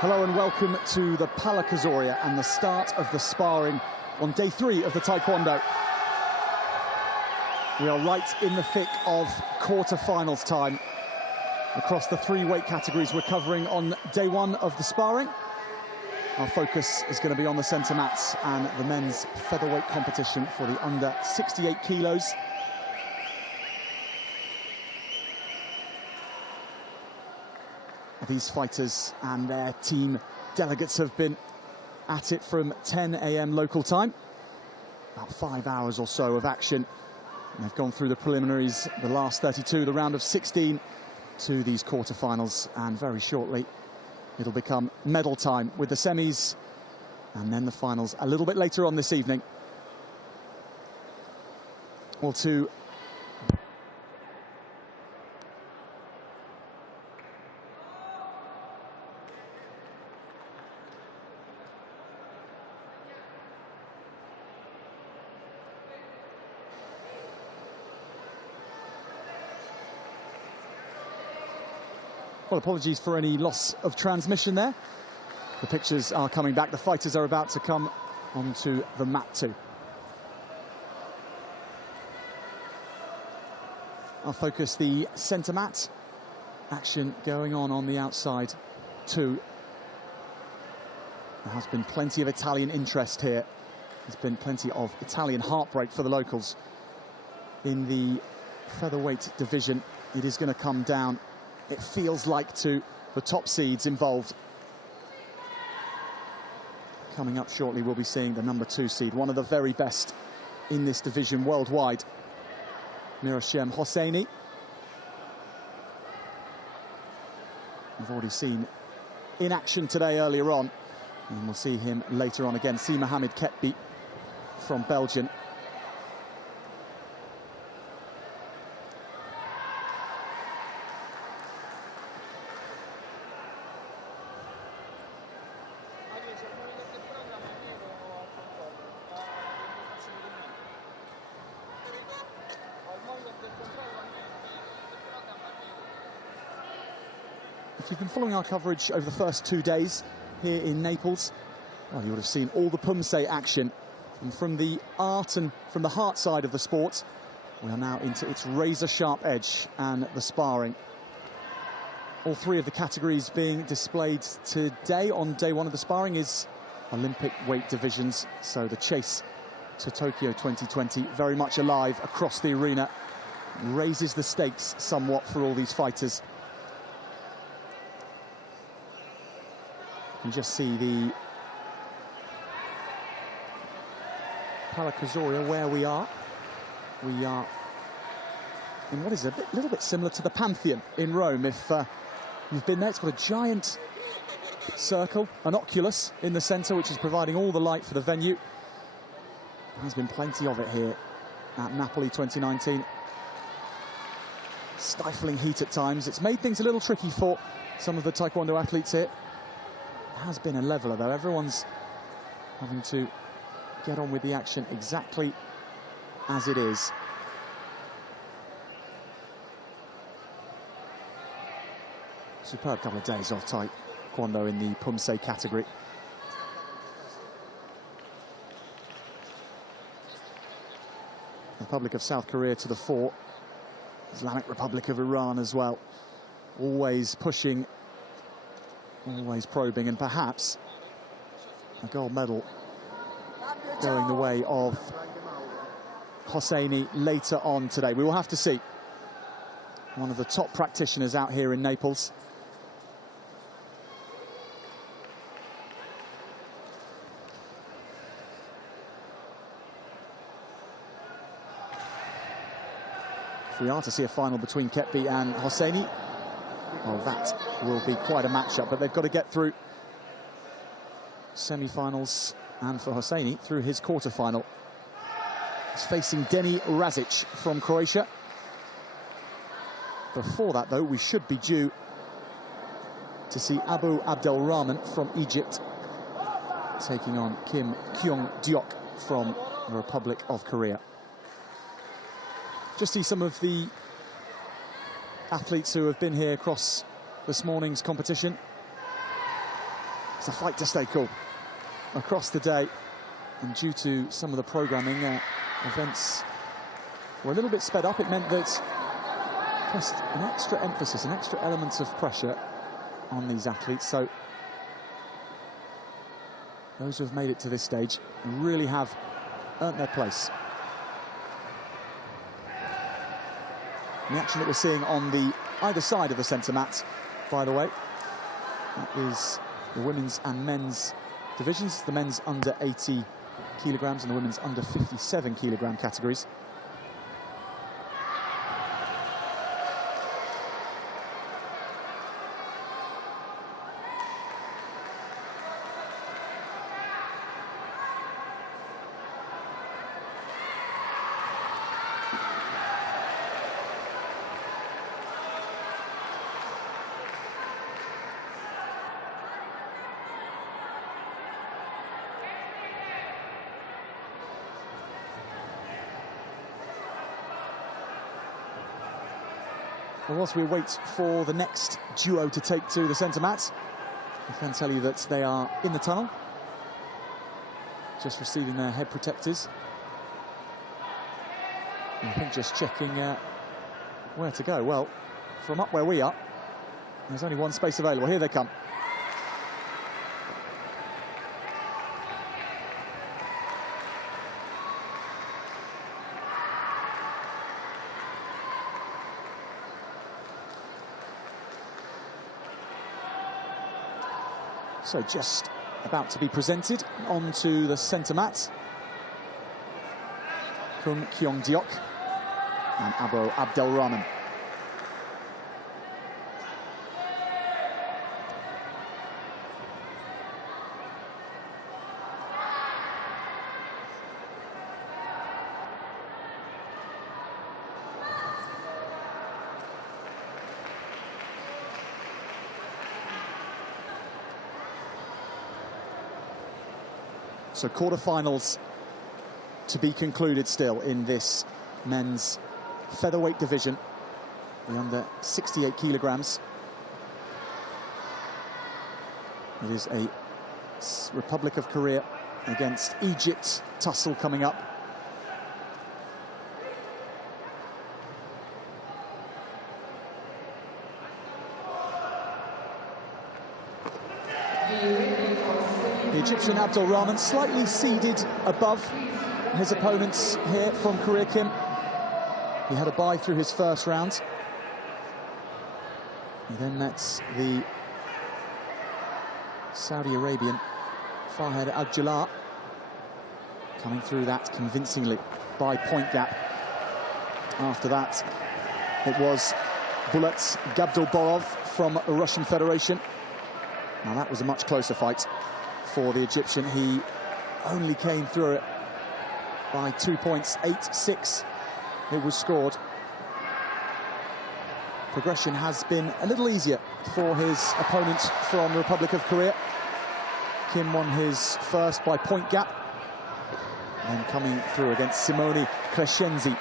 Hello and welcome to the Palakazoria and the start of the sparring on day 3 of the Taekwondo. We are right in the thick of quarter-finals time. Across the 3 weight categories we're covering on day 1 of the sparring. Our focus is going to be on the centre mats and the men's featherweight competition for the under 68 kilos. These fighters and their team delegates have been at it from 10 AM local time. About 5 hours or so of action. And they've gone through the preliminaries, the last 32, the round of 16 to these quarterfinals. And very shortly, it'll become medal time with the semis and then the finals a little bit later on this evening. Well, apologies for any loss of transmission there. The pictures are coming back. The fighters are about to come onto the mat too. I'll focus the centre mat. Action going on the outside too. There has been plenty of Italian interest here. There's been plenty of Italian heartbreak for the locals. In the featherweight division, it is going to come down, it feels like, to the top seeds involved. Coming up shortly, we'll be seeing the number 2 seed, one of the very best in this division worldwide, Mirashem Hosseini. We've already seen in action today earlier on, and we'll see him later on again. See Mohamed Ketbi from Belgium. If you've been following our coverage over the first 2 days here in Naples, well, you would have seen all the Pumse action. And from the art and from the heart side of the sport, we are now into its razor-sharp edge and the sparring. All 3 of the categories being displayed today on day 1 of the sparring is Olympic weight divisions. So the chase to Tokyo 2020 very much alive across the arena. Raises the stakes somewhat for all these fighters. You can just see the Palakazoria where we are. We are in what is a little bit similar to the Pantheon in Rome. If you've been there, it's got a giant circle, an oculus in the centre, which is providing all the light for the venue. There's been plenty of it here at Napoli 2019. Stifling heat at times. It's made things a little tricky for some of the Taekwondo athletes here. It has been a leveler though. Everyone's having to get on with the action exactly as it is. Superb couple of days of Taekwondo in the Pumse category. Republic of South Korea to the fore. Islamic Republic of Iran as well. Always pushing, always probing, and perhaps a gold medal going the way of Hosseini later on today. We will have to see. One of the top practitioners out here in Naples. If we are to see a final between Ketbi and Hosseini, well, that will be quite a matchup, but they've got to get through semi-finals, and for Hosseini, through his quarter-final. He's facing Deni Razic from Croatia. Before that, though, we should be due to see Abu Abdelrahman from Egypt taking on Kim Kyung-deok from the Republic of Korea. Just see some of the athletes who have been here across this morning's competition. It's a fight to stay cool across the day, and due to some of the programming, events were a little bit sped up. It meant that just an extra emphasis, an extra element of pressure on these athletes. So those who have made it to this stage really have earned their place. And the action that we're seeing on the either side of the centre mat, by the way, that is the women's and men's divisions, the men's under 80 kilograms and the women's under 57 kilogram categories. Well, whilst we wait for the next duo to take to the centre mat, I can tell you that they are in the tunnel, just receiving their head protectors. And I think just checking where to go. Well, from up where we are, there's only one space available. Here they come. So just about to be presented onto the centre mat. Kung Kyung Diok and Abo Abdelrahman. So quarterfinals to be concluded still in this men's featherweight division, the under 68 kilograms. It is a Republic of Korea against Egypt tussle coming up. The Egyptian Abdelrahman slightly seeded above his opponents here from Korea Kim. He had a bye through his first round. He then met the Saudi Arabian Fahed Al-Jalal, coming through that convincingly by point gap. After that, it was Bulat Gabdulborov from the Russian Federation. Now that was a much closer fight for the Egyptian. He only came through it by 2 points, 8-6. It was scored. Progression has been a little easier for his opponent from the Republic of Korea. Kim won his first by point gap, and coming through against Simone Crescenzi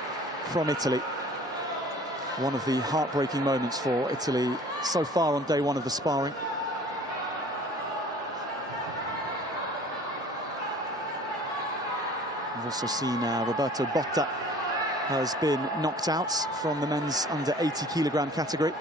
from Italy. One of the heartbreaking moments for Italy so far on day one of the sparring. We've also seen Roberto Botta has been knocked out from the men's under 80 kilogram category.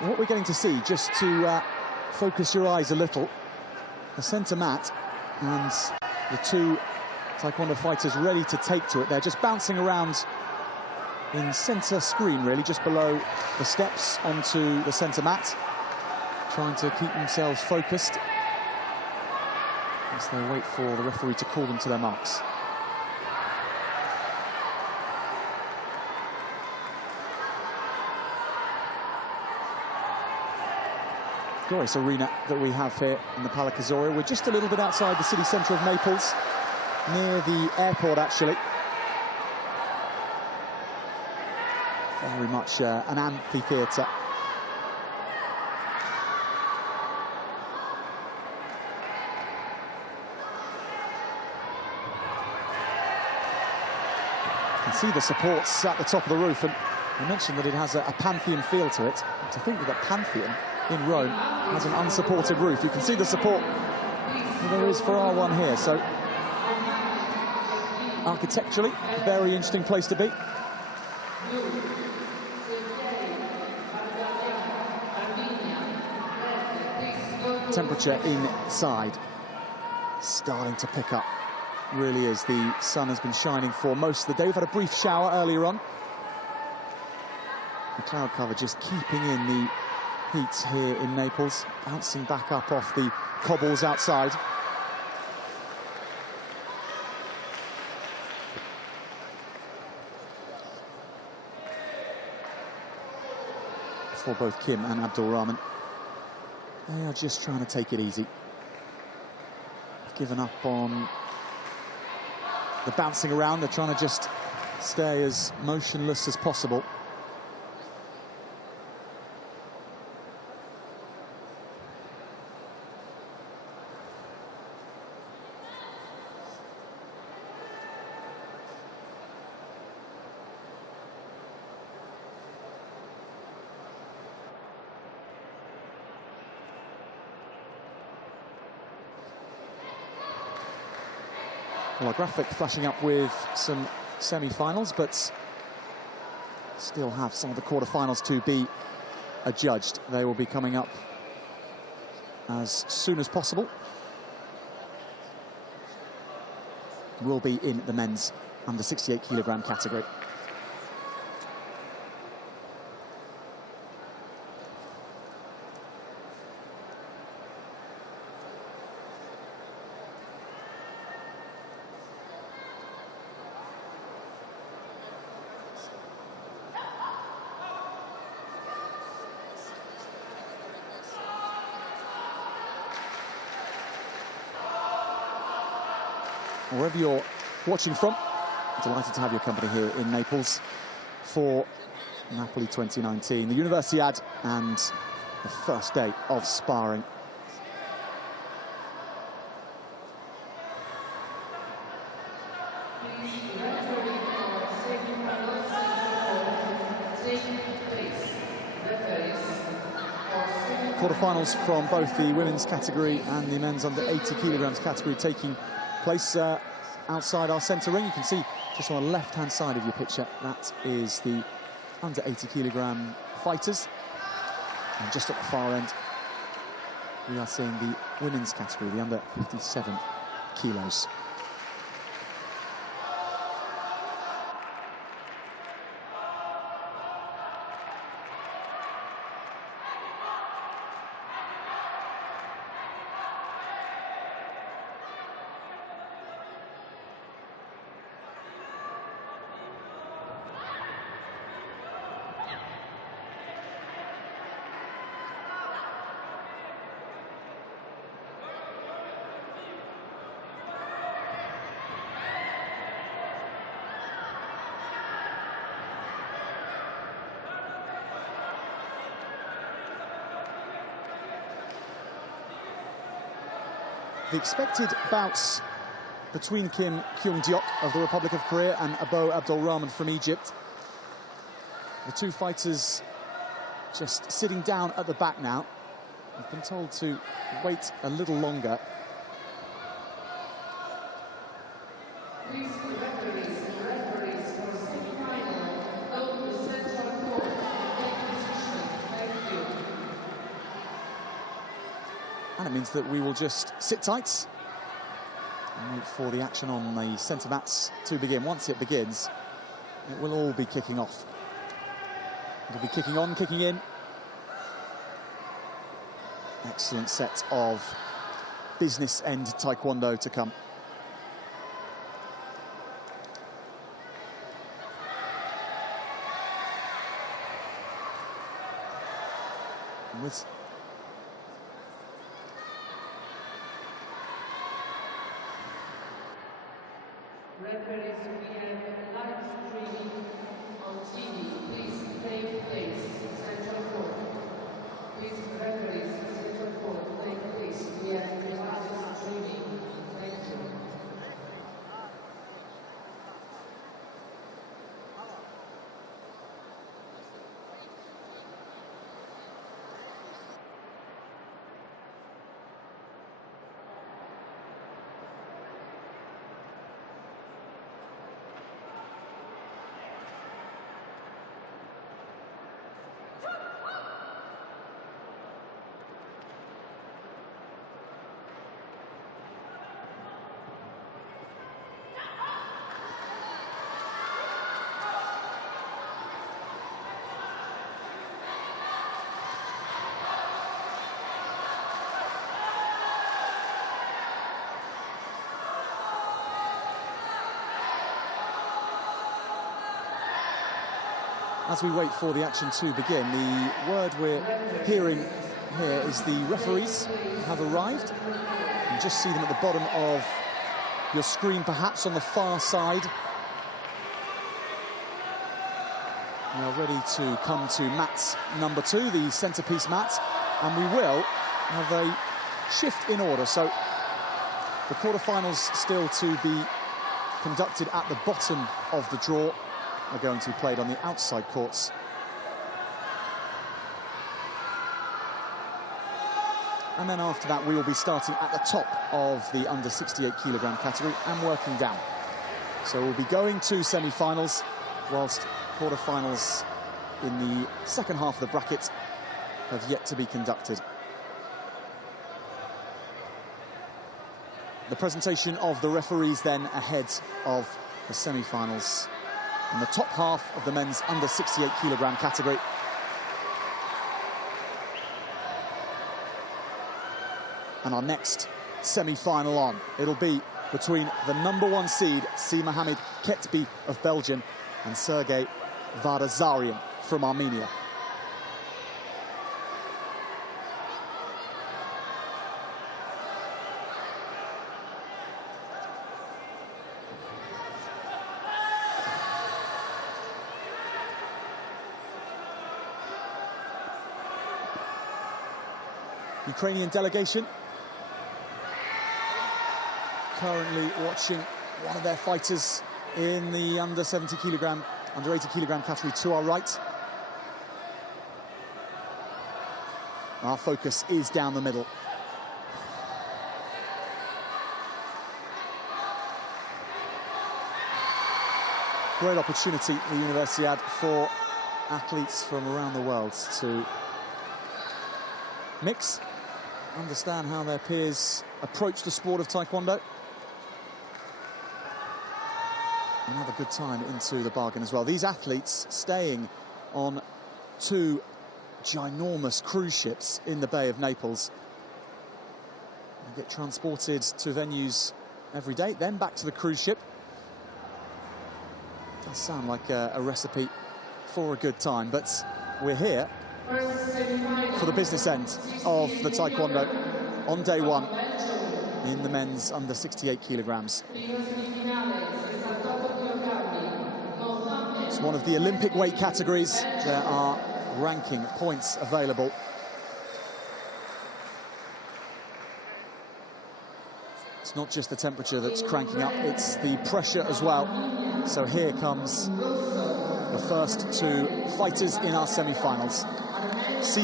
What we're going to see, just to focus your eyes a little, the centre mat and the two Taekwondo fighters ready to take to it. They're just bouncing around in centre screen, really, just below the steps onto the centre mat, trying to keep themselves focused as they wait for the referee to call them to their marks. Glorious arena that we have here in the Palais Azoria. We're just a little bit outside the city centre of Naples, near the airport actually. Very much an amphitheatre. You can see the supports at the top of the roof, and I mentioned that it has a Pantheon feel to it. And to think that the Pantheon in Rome has an unsupported roof. You can see the support that there is for R1 here. So architecturally, a very interesting place to be. Temperature inside starting to pick up. Really is. The sun has been shining for most of the day. We've had a brief shower earlier on. The cloud cover just keeping in the heat here in Naples, bouncing back up off the cobbles outside. For both Kim and Abdulrahman, they are just trying to take it easy. Given up on the bouncing around, they're trying to just stay as motionless as possible. Well, a graphic flashing up with some semi-finals, but still have some of the quarter-finals to be adjudged. They will be coming up as soon as possible. Will be in the men's under 68kg category. Wherever you're watching from, delighted to have your company here in Naples for Napoli 2019, the Universiade, and the first day of sparring. Quarterfinals from both the women's category and the men's under 80kg category taking place outside our centre ring. You can see just on the left-hand side of your picture, that is the under 80kg fighters. And just at the far end, we are seeing the women's category, the under 57 kilos. The expected bouts between Kim Kyung-deok of the Republic of Korea and Abo Abdulrahman from Egypt. The two fighters just sitting down at the back now. I've been told to wait a little longer. And it means that we will just sit tight and wait for the action on the centre mats to begin. Once it begins, it will all be kicking off. It'll be kicking on, kicking in. Excellent set of business end taekwondo to come. And with referees, we have live streaming As we wait for the action to begin, the word we're hearing here is the referees have arrived. You just see them at the bottom of your screen, perhaps on the far side. We are ready to come to mat number 2, the centrepiece mat, and we will have a shift in order. So the quarterfinals still to be conducted at the bottom of the draw are going to be played on the outside courts. And then after that, we will be starting at the top of the under 68kg category and working down. So we'll be going to semi-finals, whilst quarterfinals in the second half of the bracket have yet to be conducted. The presentation of the referees then ahead of the semi-finals in the top half of the men's under 68kg category. And our next semi-final on, it'll be between the #1 seed, Mohamed Ketbi of Belgium, and Sergei Vardazarian from Armenia. Ukrainian delegation currently watching one of their fighters in the under 70kg, under 80kg category to our right. Our focus is down the middle. Great opportunity, the Universiade, for athletes from around the world to mix, understand how their peers approach the sport of taekwondo, and have a good time into the bargain as well. These athletes staying on 2 ginormous cruise ships in the Bay of Naples. They get transported to venues every day, then back to the cruise ship. Does sound like a recipe for a good time, but we're here for the business end of the taekwondo on day 1 in the men's under 68kg. It's one of the Olympic weight categories. There are ranking points available. It's not just the temperature that's cranking up, it's the pressure as well. So here comes the first 2 fighters in our semi-finals.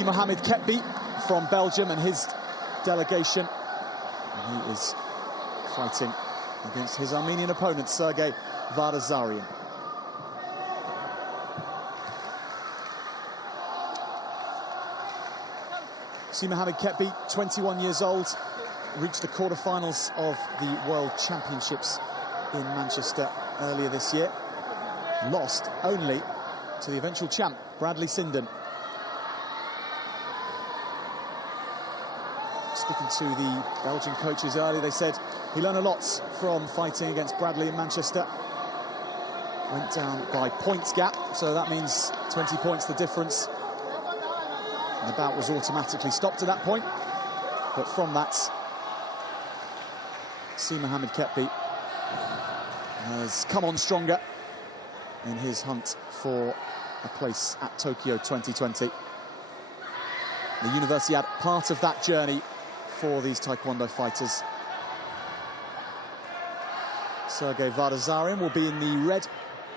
Mohamed Ketbi from Belgium and his delegation. And he is fighting against his Armenian opponent, Sergei Vardazarian. Mohamed Ketbi, 21 years old, reached the quarterfinals of the World Championships in Manchester earlier this year. Lost only to the eventual champ, Bradley Sinden. Speaking to the Belgian coaches earlier, they said he learned a lot from fighting against Bradley in Manchester. Went down by points gap, so that means 20 points the difference. And the bout was automatically stopped at that point. But from that, Mohamed Ketbi has come on stronger. in his hunt for a place at Tokyo 2020. The Universiade, part of that journey for these Taekwondo fighters. Sergey Vardazarian will be in the red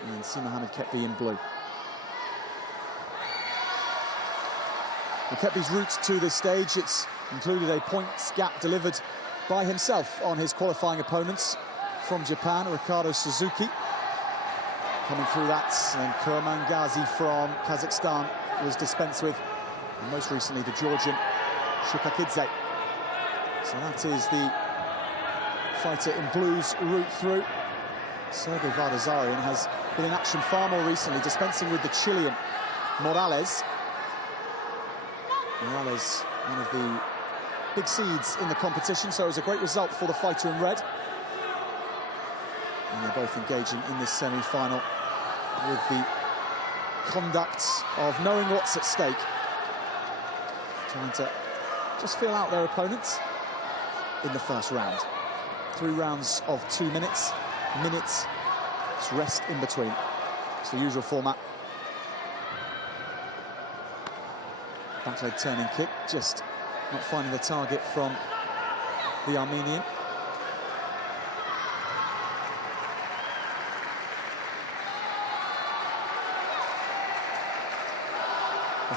and Si Mohamed Ketbi in blue. Ketbi's route to this stage, it's included a points gap delivered by himself on his qualifying opponents from Japan, Ricardo Suzuki. Coming through that, and Kurman Ghazi from Kazakhstan was dispensed with, and most recently the Georgian Shukakidze. So that is the fighter in blue's route through. Sergey Vardazarian has been in action far more recently, dispensing with the Chilean Morales. Morales, one of the big seeds in the competition, so it was a great result for the fighter in red. And they're both engaging in this semi-final with the conduct of knowing what's at stake. Trying to just feel out their opponents in the first round. 3 rounds of 2 minutes. Minutes, just rest in between. It's the usual format. Back leg turning kick, just not finding the target from the Armenian.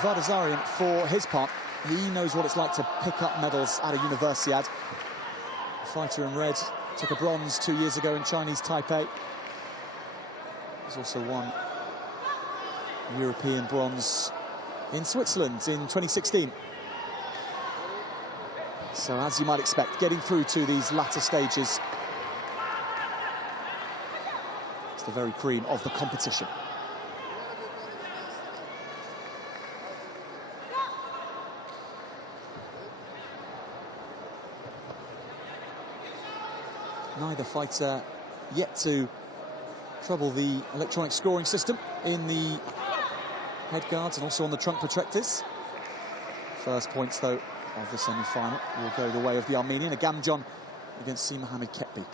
Vardazarian, for his part, he knows what it's like to pick up medals at a Universiade. The fighter in red took a bronze 2 years ago in Chinese Taipei. He's also won European bronze in Switzerland in 2016. So, as you might expect, getting through to these latter stages, it's the very cream of the competition. Neither fighter yet to trouble the electronic scoring system in the head guards and also on the trunk protectors. First points, though, of the semi-final will go the way of the Armenian, a Gamjon against Si Mohamed Ketbi.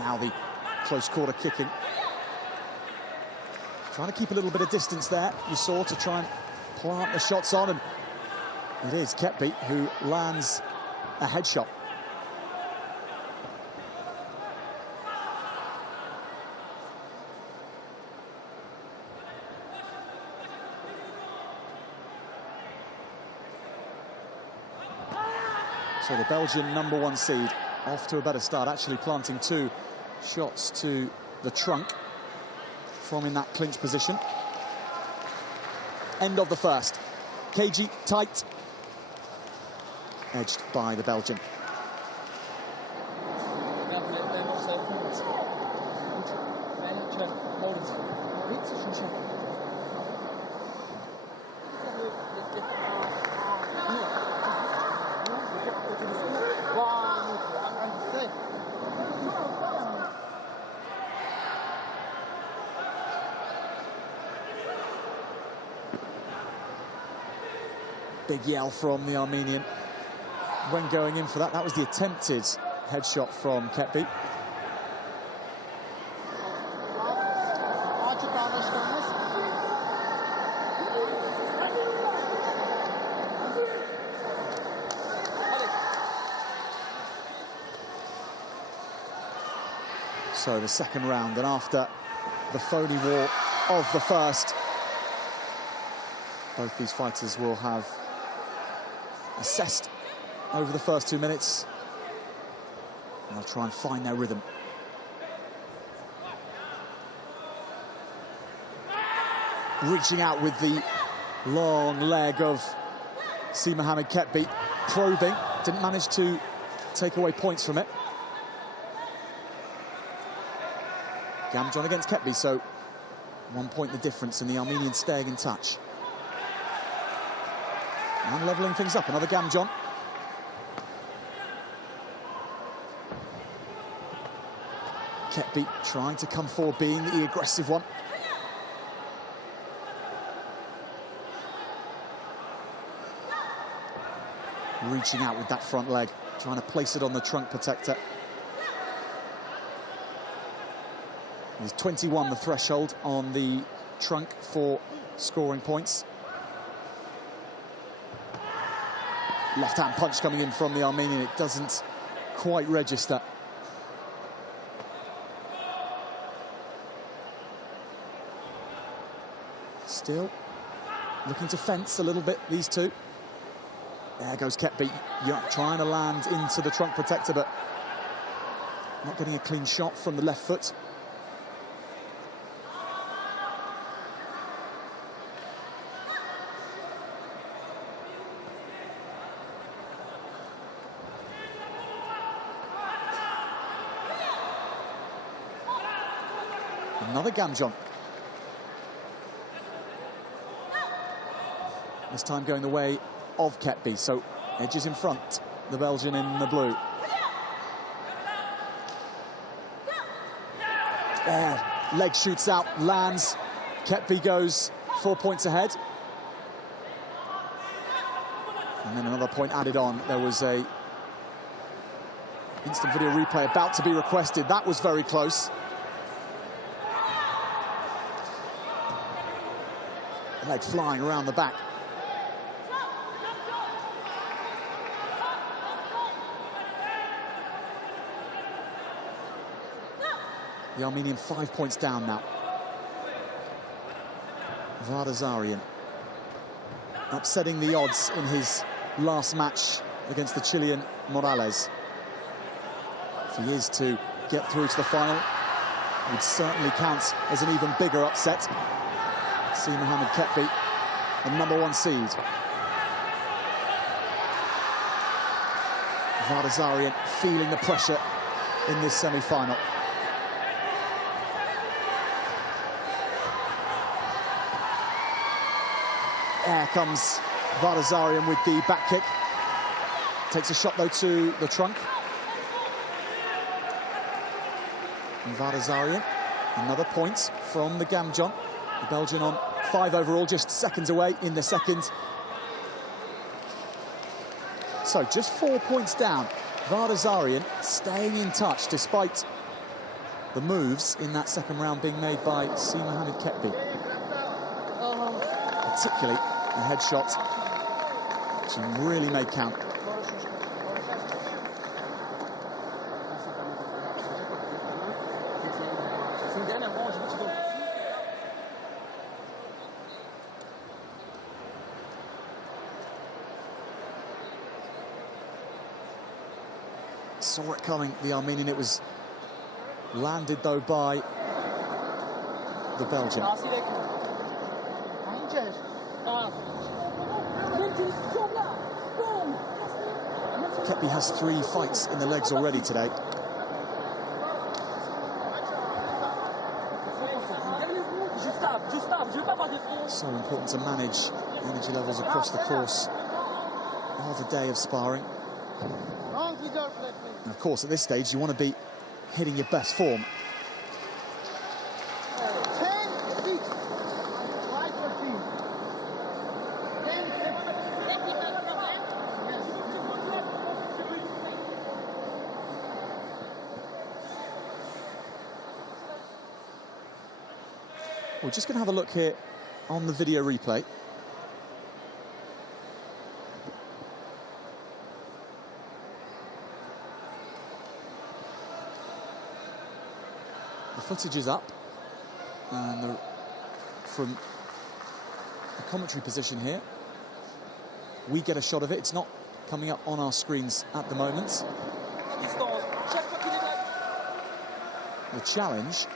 Now the close quarter kicking. Trying to keep a little bit of distance there, you saw, to try and plant the shots on, and it is Ketbi who lands a headshot. So the Belgian #1 seed off to a better start, actually planting 2 shots to the trunk from in that clinch position. End of the first. KG tight. Edged by the Belgian. Big yell from the Armenian when going in for that. That was the attempted headshot from Ketbi. So the second round, and after the phony war of the first, both these fighters will have assessed over the first 2 minutes, and they'll try and find their rhythm. Reaching out with the long leg of Si Mohamed Ketbi, probing, didn't manage to take away points from it. Gamjon against Ketbi, so 1 point the difference, and the Armenian staying in touch. And levelling things up, another Gamjon. Ketbi trying to come forward, being the aggressive one. Reaching out with that front leg, trying to place it on the trunk protector. There's 21, the threshold on the trunk for scoring points. Left-hand punch coming in from the Armenian. It doesn't quite register. Still looking to fence a little bit, these two. There goes Ketby, trying to land into the trunk protector, but not getting a clean shot from the left foot. Another Gamjon. This time going the way of Ketby, so edges in front, the Belgian in the blue. Leg shoots out, lands. Ketby goes 4 points ahead. And then another point added on. There was a instant video replay about to be requested. That was very close. Leg flying around the back. The Armenian 5 points down now. Vardazarian upsetting the odds in his last match against the Chilean Morales. If he is to get through to the final, it would certainly count as an even bigger upset. See Mohamed Ketby, the #1 seed. Vardazarian feeling the pressure in this semi-final. There comes Vardazarian with the back kick. Takes a shot though to the trunk. And Vardazarian, another point from the Gamjon. The Belgian on 5 overall, just seconds away in the second. So just 4 points down. Vardazarian staying in touch despite the moves in that second round being made by C. Mohamed Ketby. Particularly a headshot, which really made count. Saw it coming, the Armenian. It was landed though by the Belgian. Ketby has 3 fights in the legs already today. So important to manage energy levels across the course of a day of sparring. And of course, at this stage, you want to be hitting your best form. We're just going to have a look here on the video replay. The footage is up, and from the commentary position here, we get a shot of it. It's not coming up on our screens at the moment. The challenge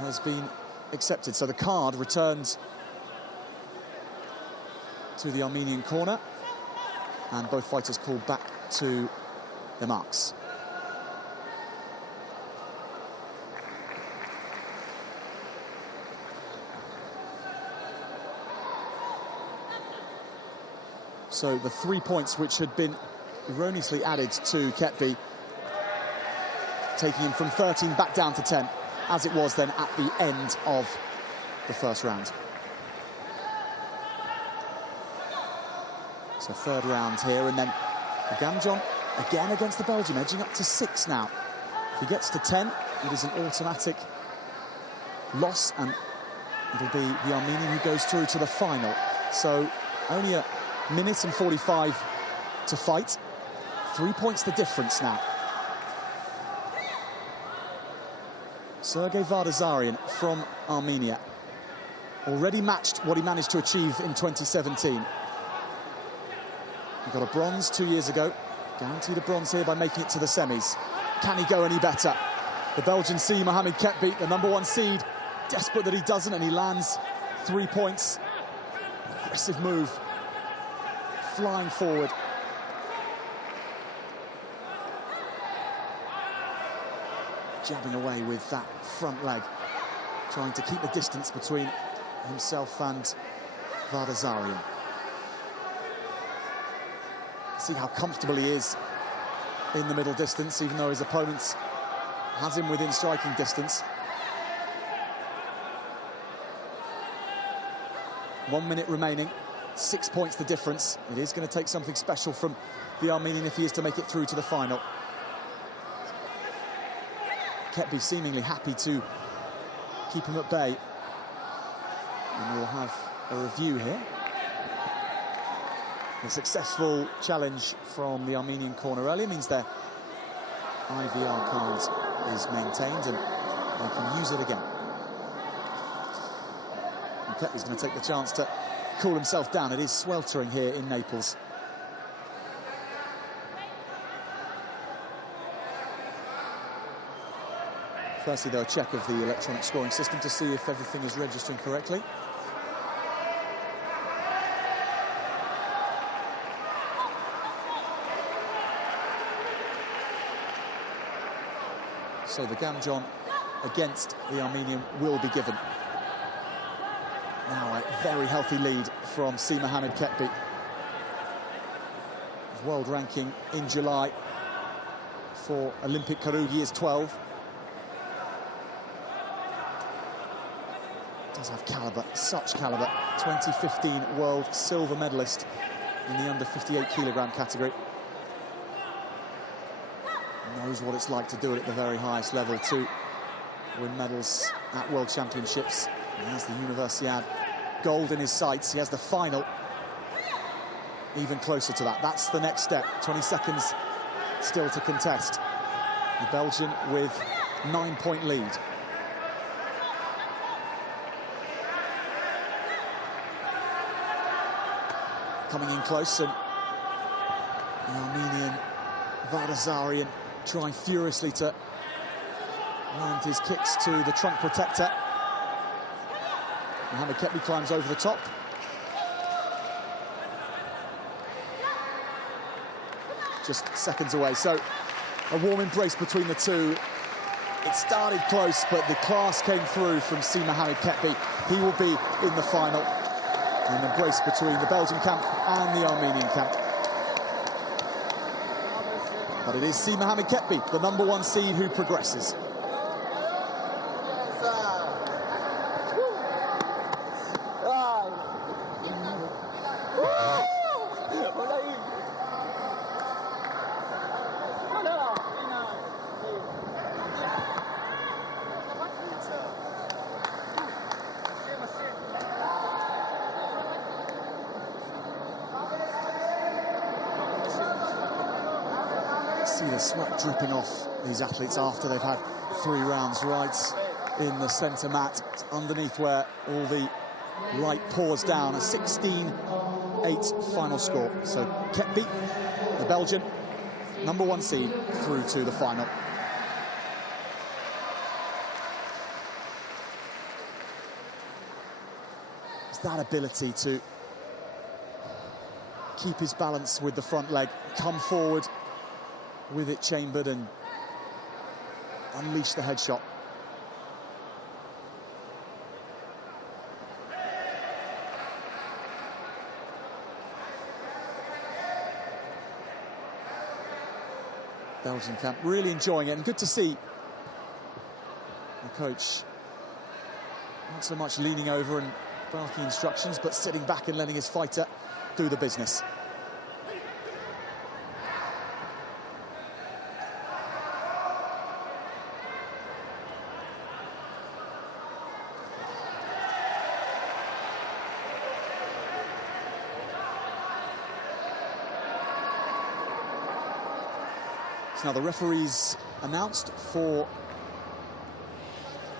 has been accepted, so the card returned to the Armenian corner, and both fighters called back to their marks. So the 3 points which had been erroneously added to Ketby, taking him from 13 back down to 10, as it was then at the end of the first round. So third round here, and then the Gamjon again against the Belgian, edging up to 6 now. If he gets to 10, it is an automatic loss, and it'll be the Armenian who goes through to the final. So only a minute and 45 to fight. 3 points the difference now. Sergei Vardazarian from Armenia already matched what he managed to achieve in 2017. He got a bronze 2 years ago, guaranteed a bronze here by making it to the semis. Can he go any better? The Belgian C, Mohamed Ketbi, the #1 seed, desperate that he doesn't, and he lands 3 points. Aggressive move, flying forward. Jabbing away with that front leg, trying to keep the distance between himself and Vardazarian. See how comfortable he is in the middle distance, even though his opponent has him within striking distance. 1 minute remaining, 6 points the difference. It is going to take something special from the Armenian if he is to make it through to the final. Ketbi seemingly happy to keep him at bay. And we'll have a review here. A successful challenge from the Armenian corner earlier means their IVR card is maintained and they can use it again. And Ketbi's going to take the chance to cool himself down. It is sweltering here in Naples. Firstly, though, a check of the electronic scoring system to see if everything is registering correctly. So the Gamjon against the Armenian will be given. Now a very healthy lead from C. Mohamed Ketbi. His world ranking in July for Olympic Karugi is 12. Does have calibre, such calibre. 2015 world silver medalist in the under 58kg category. Knows what it's like to do it at the very highest level, to win medals at World Championships. He has the Universiade gold in his sights. He has the final even closer to that. That's the next step. 20 seconds still to contest. The Belgian with 9-point lead. Coming in close, and the Armenian Vardazarian trying furiously to land his kicks to the trunk protector. Mohamed Ketbi climbs over the top. Just seconds away, so a warm embrace between the two. It started close, but the class came through from C. Mohamed Ketbi. He will be in the final. An embrace between the Belgian camp and the Armenian camp. But it is C. Mohamed Ketbi, the #1 seed, who progresses. See the sweat dripping off these athletes after they've had 3 rounds right in the centre mat, underneath where all the light pours down. A 16-8 final score. So Ketbi, the Belgian, #1 seed, through to the final. It's that ability to keep his balance with the front leg, come forward with it chambered and unleash the headshot. Belgian camp really enjoying it, and good to see the coach not so much leaning over and barking instructions, but sitting back and letting his fighter do the business. Now the referee's announced for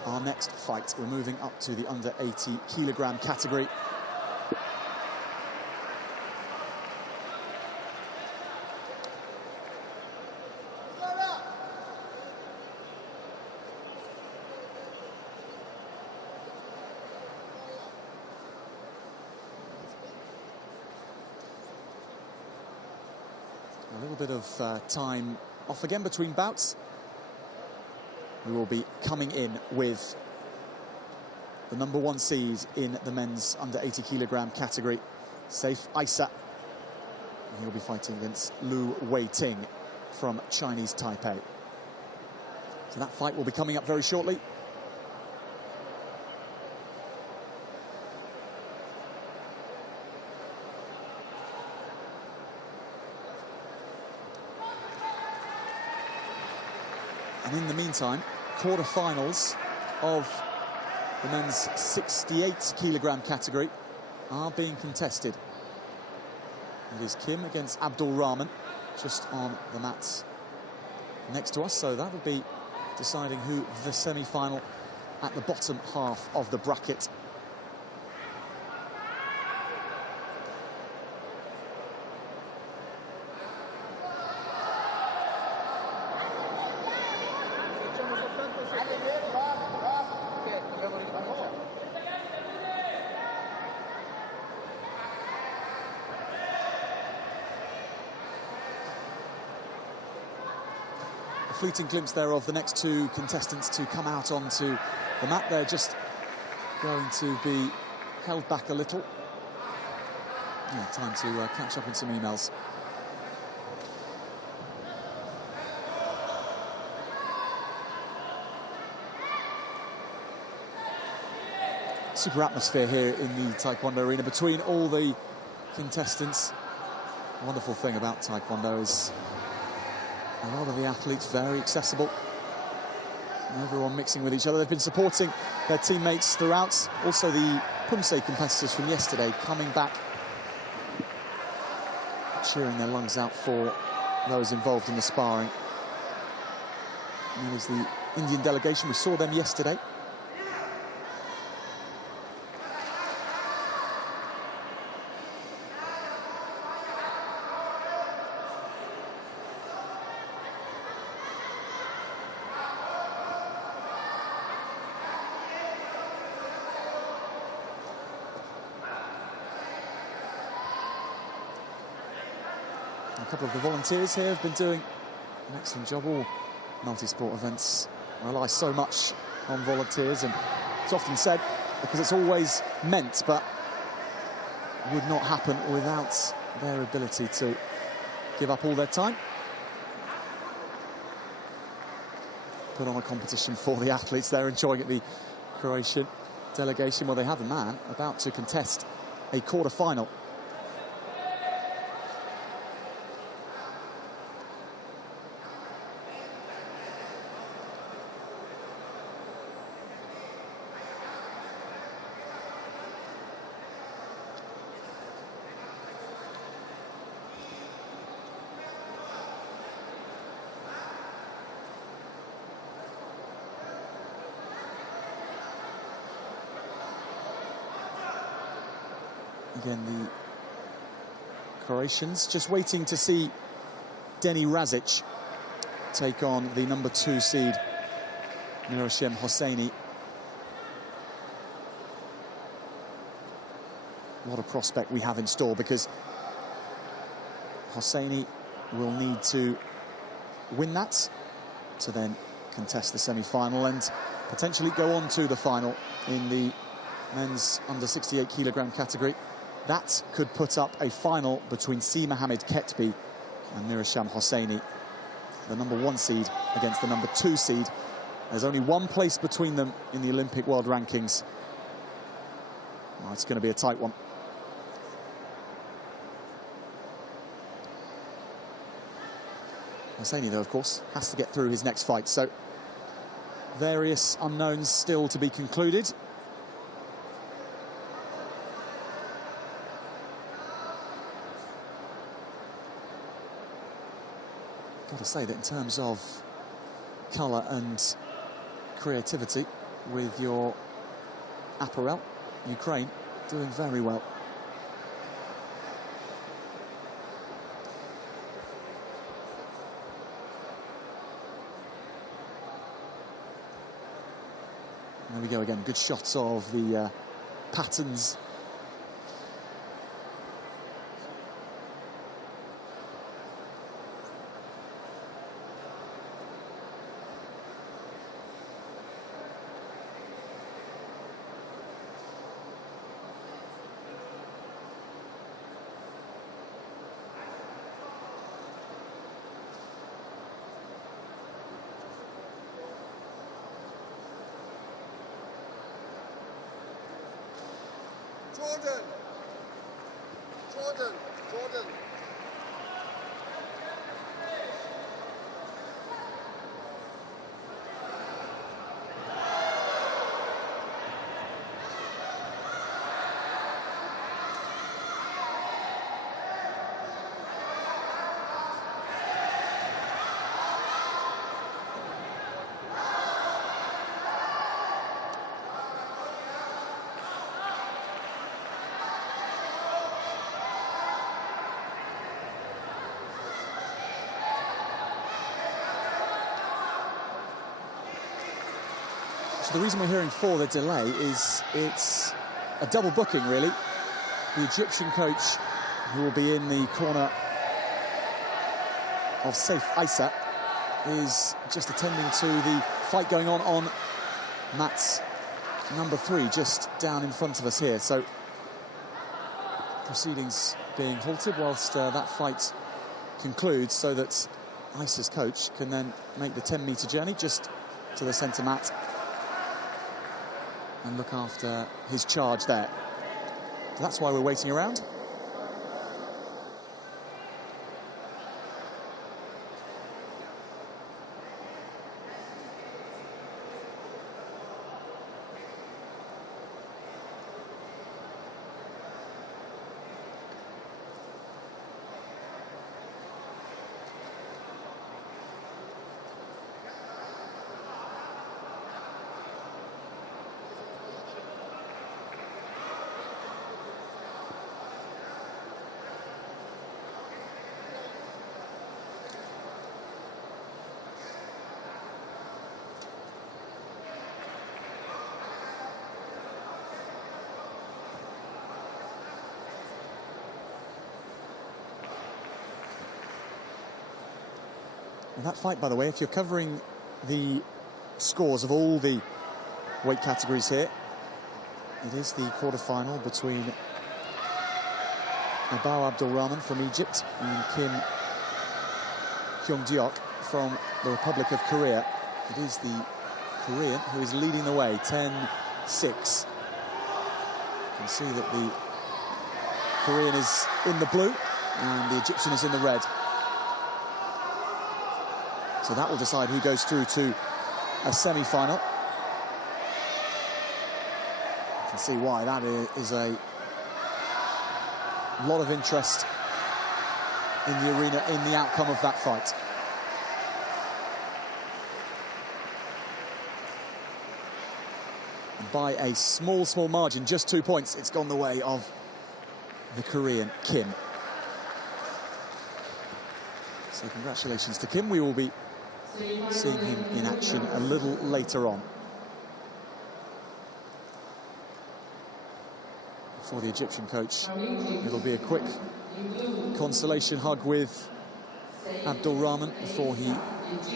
our next fight. We're moving up to the under 80kg category. A little bit of time off again between bouts. We will be coming in with the #1 seed in the men's under 80kg category, Saif Aisa. And he'll be fighting against Lu Wei-ting from Chinese Taipei. So that fight will be coming up very shortly. And in the meantime, quarter-finals of the men's 68kg category are being contested. It is Kim against Abdul Rahman, just on the mats next to us. So that will be deciding who the semi-final at the bottom half of the bracket. Fleeting glimpse there of the next two contestants to come out onto the mat. They're just going to be held back a little. Yeah, time to catch up on some emails. Super atmosphere here in the Taekwondo arena between all the contestants. The wonderful thing about Taekwondo is a lot of the athletes very accessible, and everyone mixing with each other. They've been supporting their teammates throughout. Also the Pumse competitors from yesterday coming back, cheering their lungs out for those involved in the sparring. And there's the Indian delegation. We saw them yesterday. A couple of the volunteers here have been doing an excellent job. All multi-sport events rely so much on volunteers, and it's often said because it's always meant, but would not happen without their ability to give up all their time, put on a competition for the athletes. They're enjoying it. The Croatian delegation, well, they have a man about to contest a quarter-final. Again, the Croatians just waiting to see Deni Razic take on the #2 seed Mirashem Hosseini. What a prospect we have in store, because Hosseini will need to win that to then contest the semi-final and potentially go on to the final in the men's under 68kg category. That could put up a final between Si Mohammed Ketbi and Mirashem Hosseini, the #1 seed against the #2 seed. There's only one place between them in the Olympic world rankings. Well, it's going to be a tight one. Hosseini, though, of course, has to get through his next fight, so various unknowns still to be concluded. got to say that in terms of colour and creativity with your apparel, Ukraine doing very well. There we go again, good shots of the patterns. Jordan. So the reason we're hearing for the delay is it's a double booking, really. The Egyptian coach, who will be in the corner of Saif Issa, is just attending to the fight going on mat number 3, just down in front of us here. So proceedings being halted whilst that fight concludes, so that Issa's coach can then make the 10-metre journey just to the centre mat and look after his charge there. So that's why we're waiting around. And that fight, by the way, if you're covering the scores of all the weight categories here, it is the quarter-final between Abou Abdulrahman from Egypt and Kim Hyung-deok from the Republic of Korea. It is the Korean who is leading the way, 10-6. You can see that the Korean is in the blue and the Egyptian is in the red. So that will decide who goes through to a semi-final. You can see why that is a lot of interest in the arena, in the outcome of that fight. And by a small margin, just 2 points, it's gone the way of the Korean, Kim. So congratulations to Kim. We will be seeing him in action a little later on. For the Egyptian coach, it'll be a quick consolation hug with Abdulrahman before he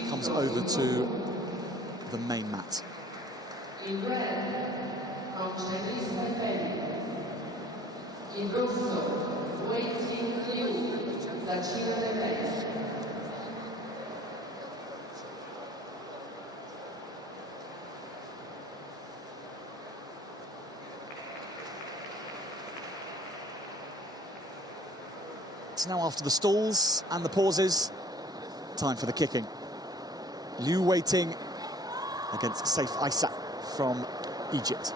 comes over to the main mat. In red, from Chinese Taipei, in Rosso, waiting Liu, the Taipei. So now, after the stalls and the pauses, time for the kicking. Liu waiting against Saif Issa from Egypt.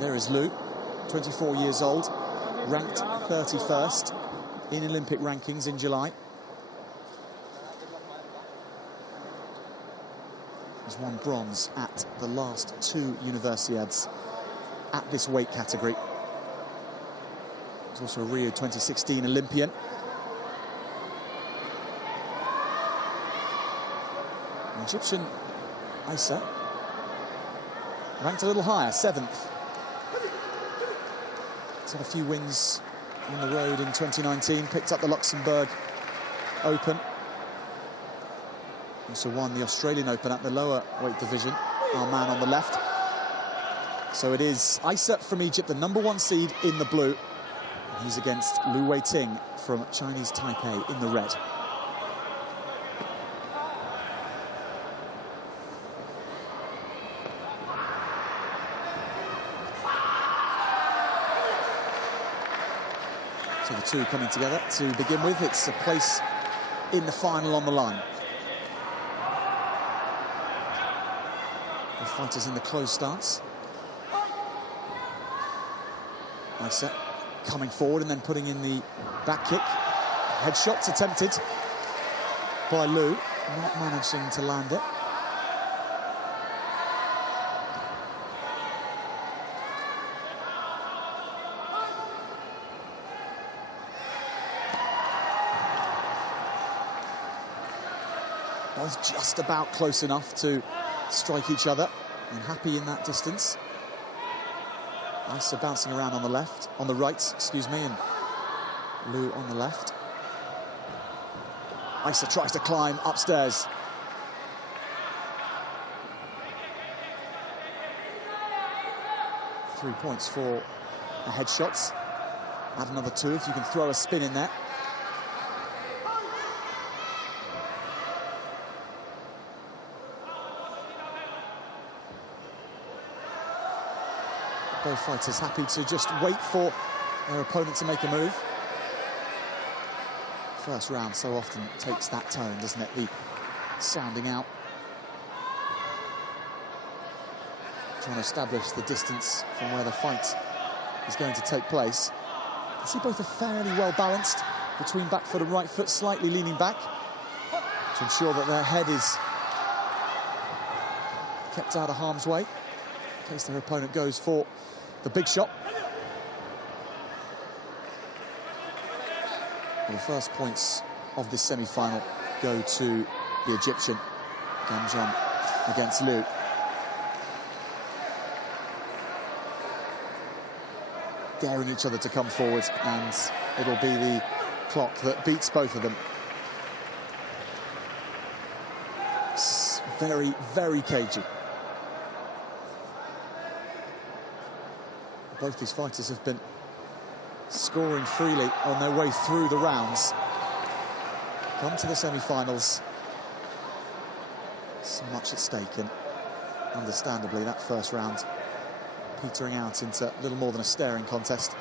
There is Liu, 24 years old, ranked 31st in Olympic rankings in July. He's won bronze at the last 2 Universiades at this weight category. He's also a Rio 2016 Olympian. The Egyptian Issa ranked a little higher, 7th. He's had a few wins on the road in 2019, picked up the Luxembourg Open. Also won the Australian Open at the lower weight division, our man on the left. So it is Issa from Egypt, the #1 seed in the blue. And he's against Liu Weiting from Chinese Taipei in the red. So the two coming together to begin with. It's a place in the final on the line. The fighters in the close stance. Issa coming forward and then putting in the back kick. Headshots attempted by Liu, not managing to land it. Both just about close enough to strike each other and happy in that distance. Issa bouncing around on the left, on the right, excuse me, and Liu on the left. Issa tries to climb upstairs. Three points for the headshots. Add another 2 if you can throw a spin in there. Both fighters happy to just wait for their opponent to make a move. First round so often takes that tone, doesn't it? The sounding out. Trying to establish the distance from where the fight is going to take place. You can see both are fairly well balanced between back foot and right foot, slightly leaning back to ensure that their head is kept out of harm's way in case their opponent goes for the big shot. Well, the first points of this semi-final go to the Egyptian, Gamjan against Liu. Daring each other to come forward, and it'll be the clock that beats both of them. It's very, very cagey. Both these fighters have been scoring freely on their way through the rounds. Come to the semi-finals. So much at stake, and understandably that first round petering out into little more than a staring contest.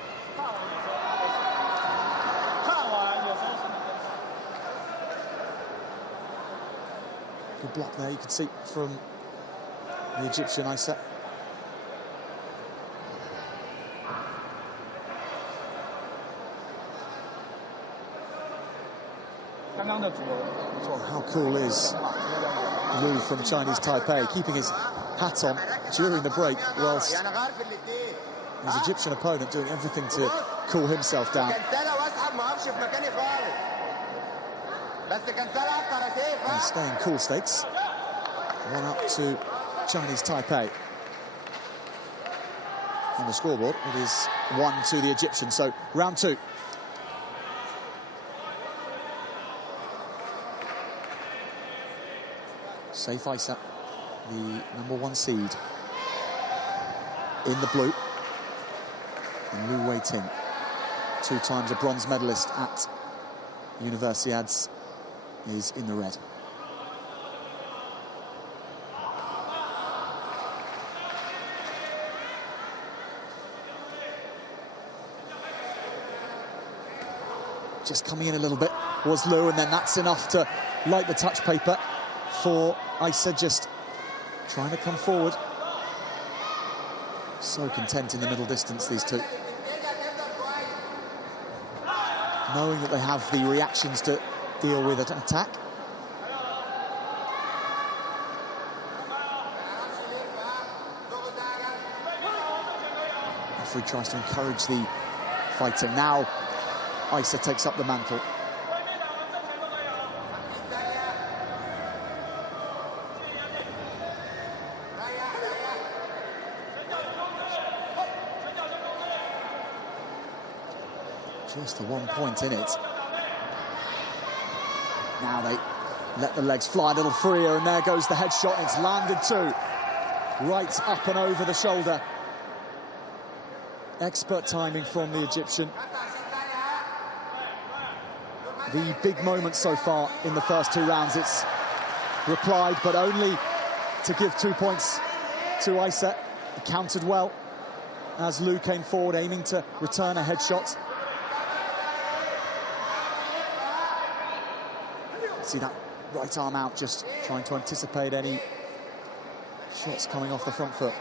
Good block there, you can see from the Egyptian Issa. How cool is Liu from Chinese Taipei, keeping his hat on during the break, whilst his Egyptian opponent doing everything to cool himself down. And staying cool stakes. 1 up to Chinese Taipei. On the scoreboard, it is 1 to the Egyptian, so round 2. Safe Issa, the #1 seed in the blue. And Liu Weiting, 2 times a bronze medalist at Universiades, is in the red. Just coming in a little bit was Liu, and then that's enough to light the touch paper for Issa, just trying to come forward. So content in the middle distance, these two. Knowing that they have the reactions to deal with an attack. Referee tries to encourage the fighting. Now, Isa takes up the mantle. Just the 1 point in it. Now they let the legs fly a little freer, and there goes the headshot. It's landed too. Right up and over the shoulder. Expert timing from the Egyptian. The big moment so far in the first 2 rounds. It's replied, but only to give 2 points to Isa. He countered well as Lou came forward, aiming to return a headshot. See that right arm out, just trying to anticipate any shots coming off the front foot.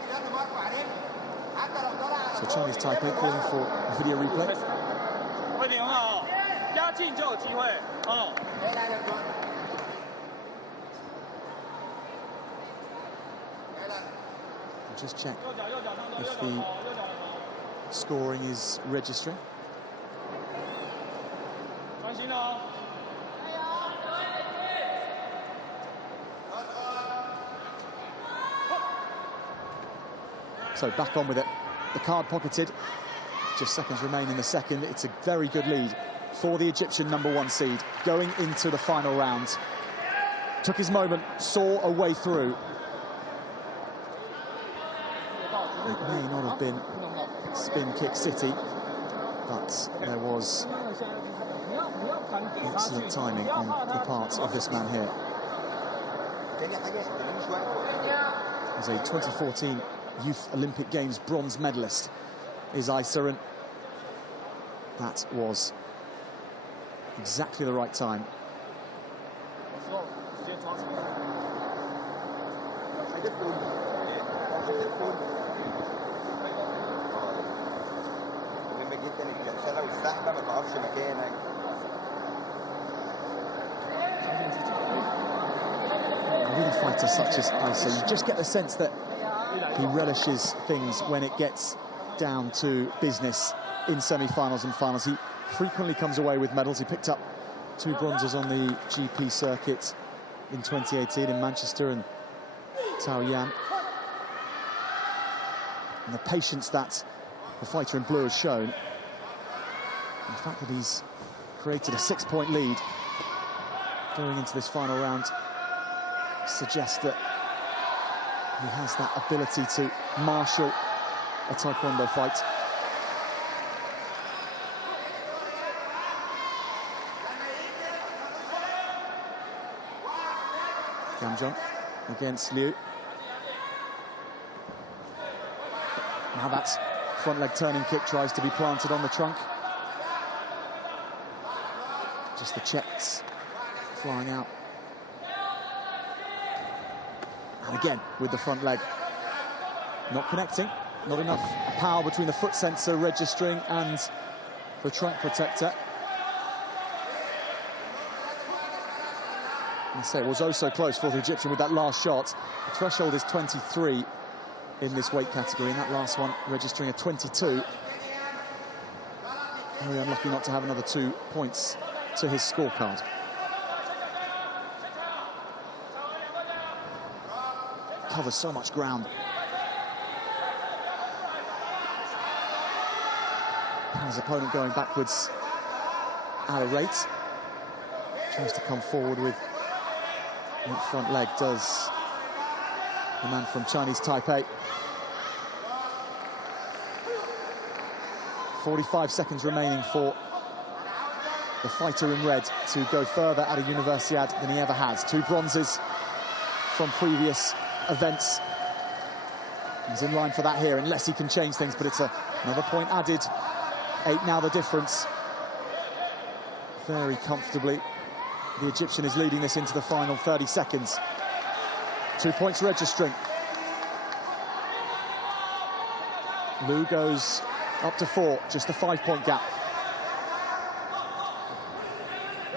So Chinese Taipei calling for a video replay. We'll just check if the scoring is registering. So back on with it. The card pocketed. Just seconds remain in the second. It's a very good lead for the Egyptian #1 seed going into the final round. Took his moment, saw a way through. It may not have been spin kick city, but there was excellent timing on the part of this man here. As a 2014 Youth Olympic Games bronze medalist is Isa, and that was exactly the right time. With a fighter such as Isa, you just get the sense that he relishes things when it gets down to business in semi-finals and finals. He frequently comes away with medals. He picked up 2 bronzes on the GP circuit in 2018 in Manchester and Taoyuan. And the patience that the fighter in blue has shown, and the fact that he's created a 6-point lead going into this final round, suggests that he has that ability to marshal a taekwondo fight. Gamjong against Liu. Now that front leg turning kick tries to be planted on the trunk. Just the checks flying out. And again, with the front leg, not connecting, not enough power between the foot sensor registering and the trunk protector. I say it was oh so close for the Egyptian with that last shot. The threshold is 23 in this weight category, and that last one registering a 22. Very unlucky not to have another 2 points to his scorecard. Covers so much ground. And his opponent going backwards at a rate. Tries to come forward with that front leg, does the man from Chinese Taipei. 45 seconds remaining for the fighter in red to go further at a Universiade than he ever has. 2 bronzes from previous events. He's in line for that here, unless he can change things, but it's another point added. 8 now the difference. Very comfortably, the Egyptian is leading this into the final 30 seconds. 2 points registering. Lou goes up to 4, just a 5-point gap.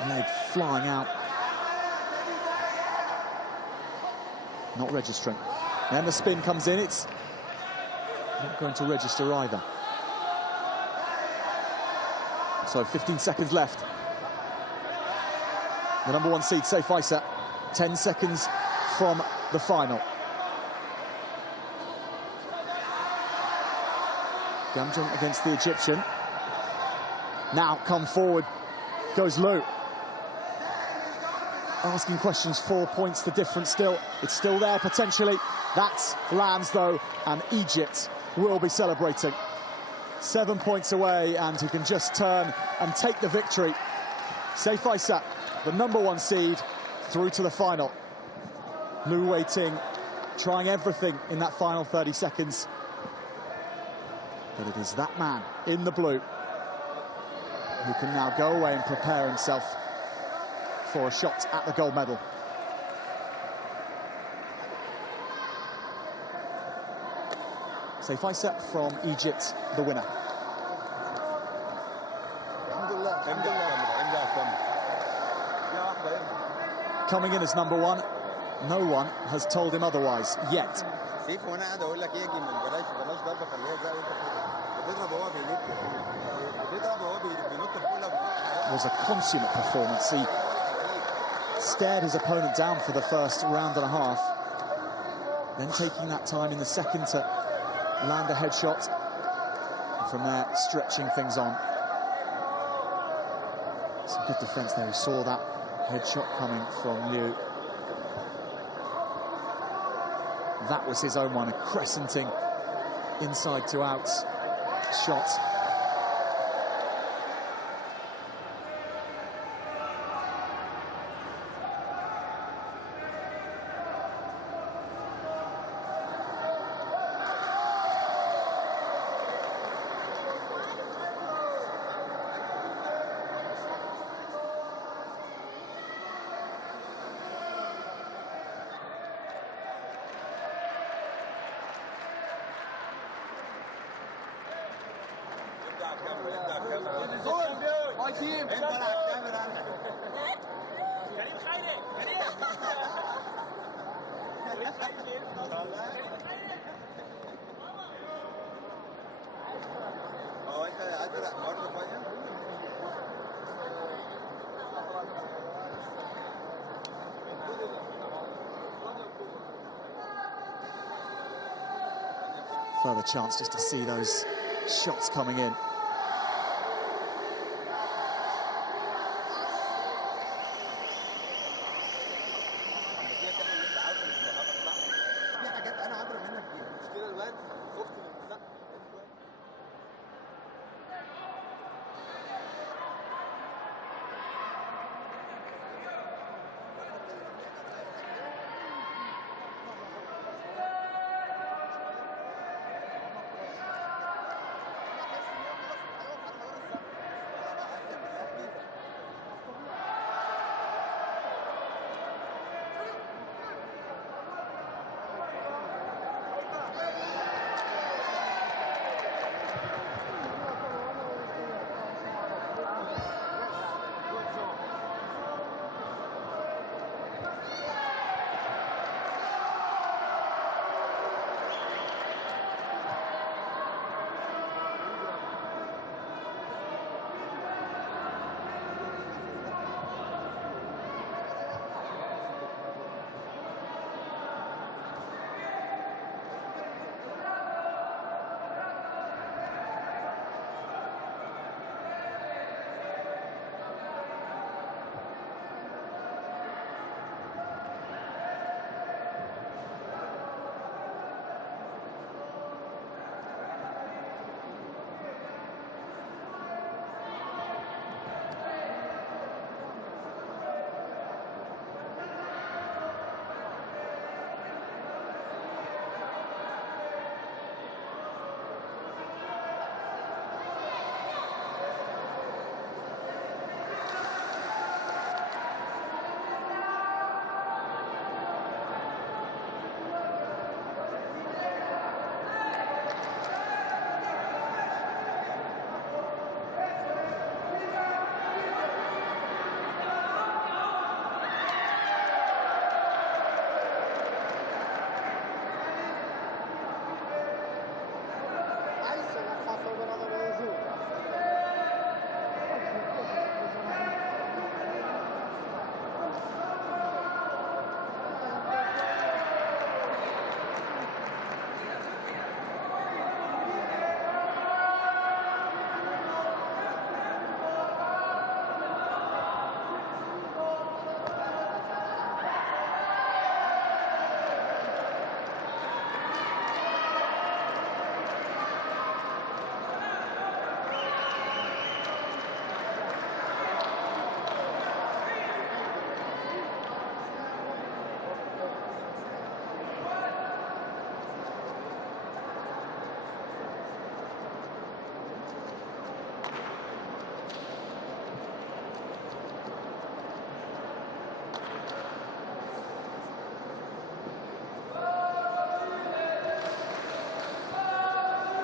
Leg flying out. Not registering. Then the spin comes in, it's not going to register either. So 15 seconds left. The number 1 seed, Seyfaisa, 10 seconds from the final. Gamjung against the Egyptian. Now come forward goes Lou. Asking questions, 4 points the difference still. It's still there potentially. That lands though, and Egypt will be celebrating. 7 points away, and he can just turn and take the victory. Seyfaisa, the number 1 seed, through to the final. Lou waiting, trying everything in that final 30 seconds. But it is that man in the blue who can now go away and prepare himself for a shot at the gold medal. Seyfaisa from Egypt, the winner. Coming in as number 1, no one has told him otherwise yet. It was a consummate performance. He stared his opponent down for the first round and a half, then taking that time in the second to land a headshot, and from there stretching things on. Some good defense there. We saw that headshot coming from Liu. That was his own one, a crescenting inside to out shot. Further chance just to see those shots coming in.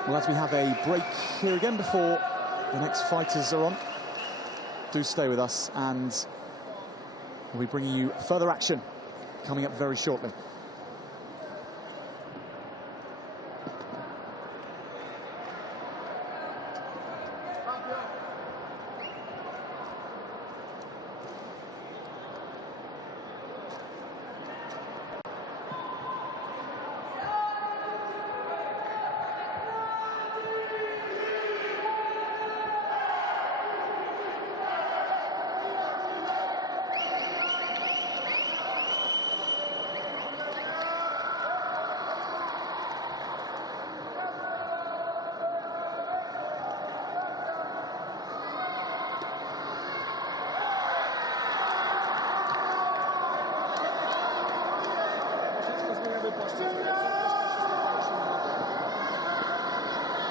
Well, as we have a break here again before the next fighters are on, do stay with us, and we'll be bringing you further action coming up very shortly.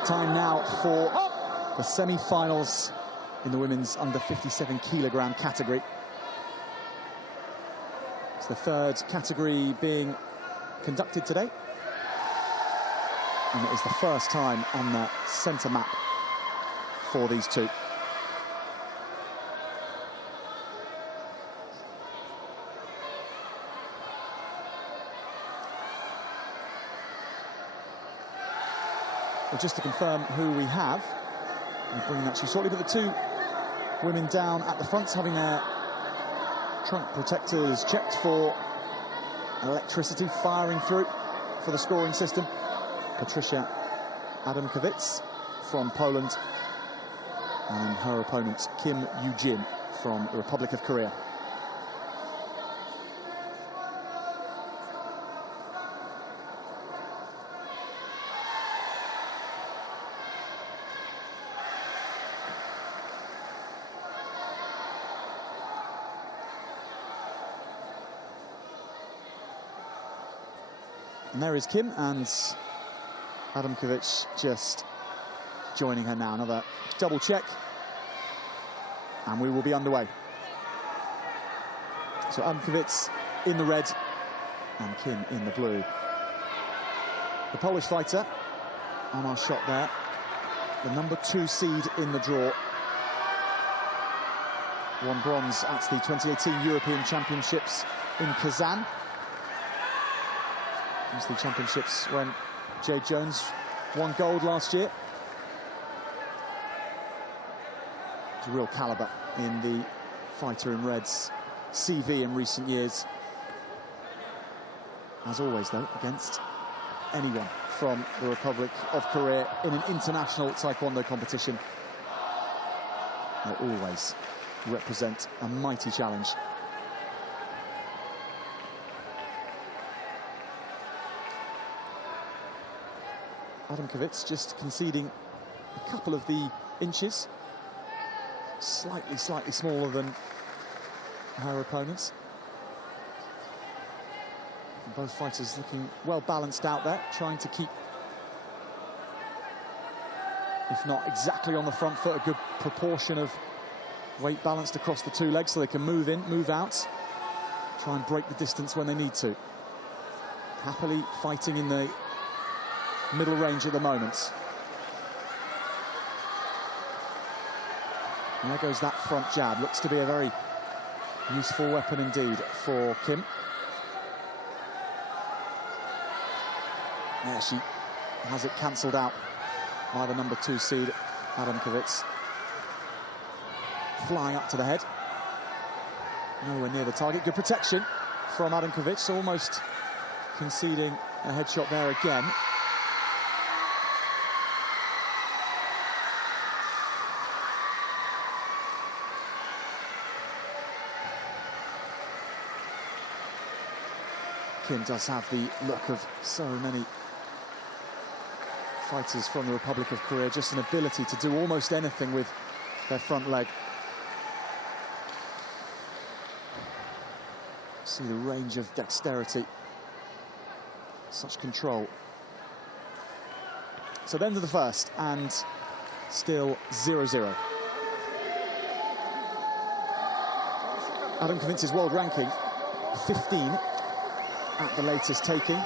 Time now for the semi-finals in the women's under 57kg category. It's the third category being conducted today, and it is the first time on the centre map for these two. Well, just to confirm who we have, we'll bring that to you shortly, but the two women down at the front having their trunk protectors checked for electricity firing through for the scoring system. Patricia Adamkiewicz from Poland, and her opponent Kim Yoo-jin from the Republic of Korea. And there is Kim, and Adamkiewicz just joining her now. Another double check, and we will be underway. So Adamkiewicz in the red and Kim in the blue. The Polish fighter on our shot there, the #2 seed in the draw. Won bronze at the 2018 European Championships in Kazan. It was the championships when Jay Jones won gold last year. There's a real calibre in the fighter in red's CV in recent years. As always, though, against anyone from the Republic of Korea in an international taekwondo competition, they always represent a mighty challenge. Adamkiewicz just conceding a couple of the inches, slightly smaller than her opponents. And both fighters looking well balanced out there, trying to keep, if not exactly on the front foot, a good proportion of weight balanced across the two legs so they can move in, move out, try and break the distance when they need to. Happily fighting in the middle range at the moment. And there goes that front jab. Looks to be a very useful weapon indeed for Kim. There she has it cancelled out by the #2 seed, Adamkiewicz. Flying up to the head. Nowhere near the target. Good protection from Adamkiewicz, almost conceding a headshot there again. Kim does have the look of so many fighters from the Republic of Korea, just an ability to do almost anything with their front leg. See the range of dexterity, such control. So the end of the first, and still 0-0. Adamkiewicz's world ranking 15 at the latest taking.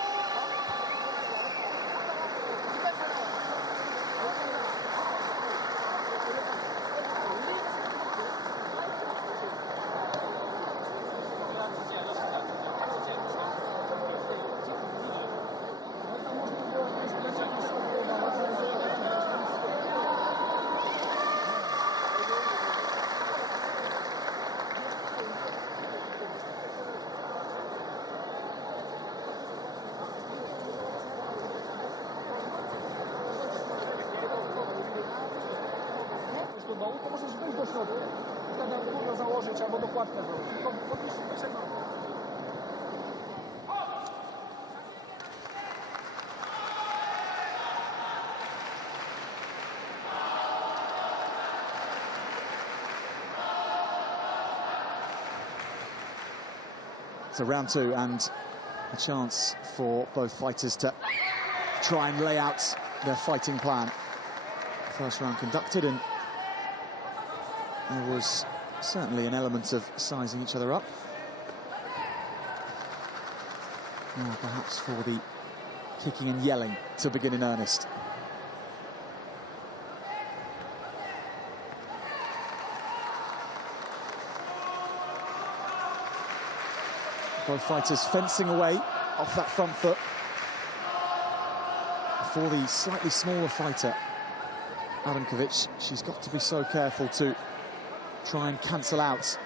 do środka. Wtedy kurwa założyć albo dokładkę zrobić. Tylko podnieść wyżej nogę. So round two, and a chance for both fighters to try and lay out their fighting plan. First round conducted, and there was certainly an element of sizing each other up. Now perhaps for the kicking and yelling to begin in earnest. Both fighters fencing away off that front foot. For the slightly smaller fighter, Adamkovic, she's got to be so careful to try and cancel out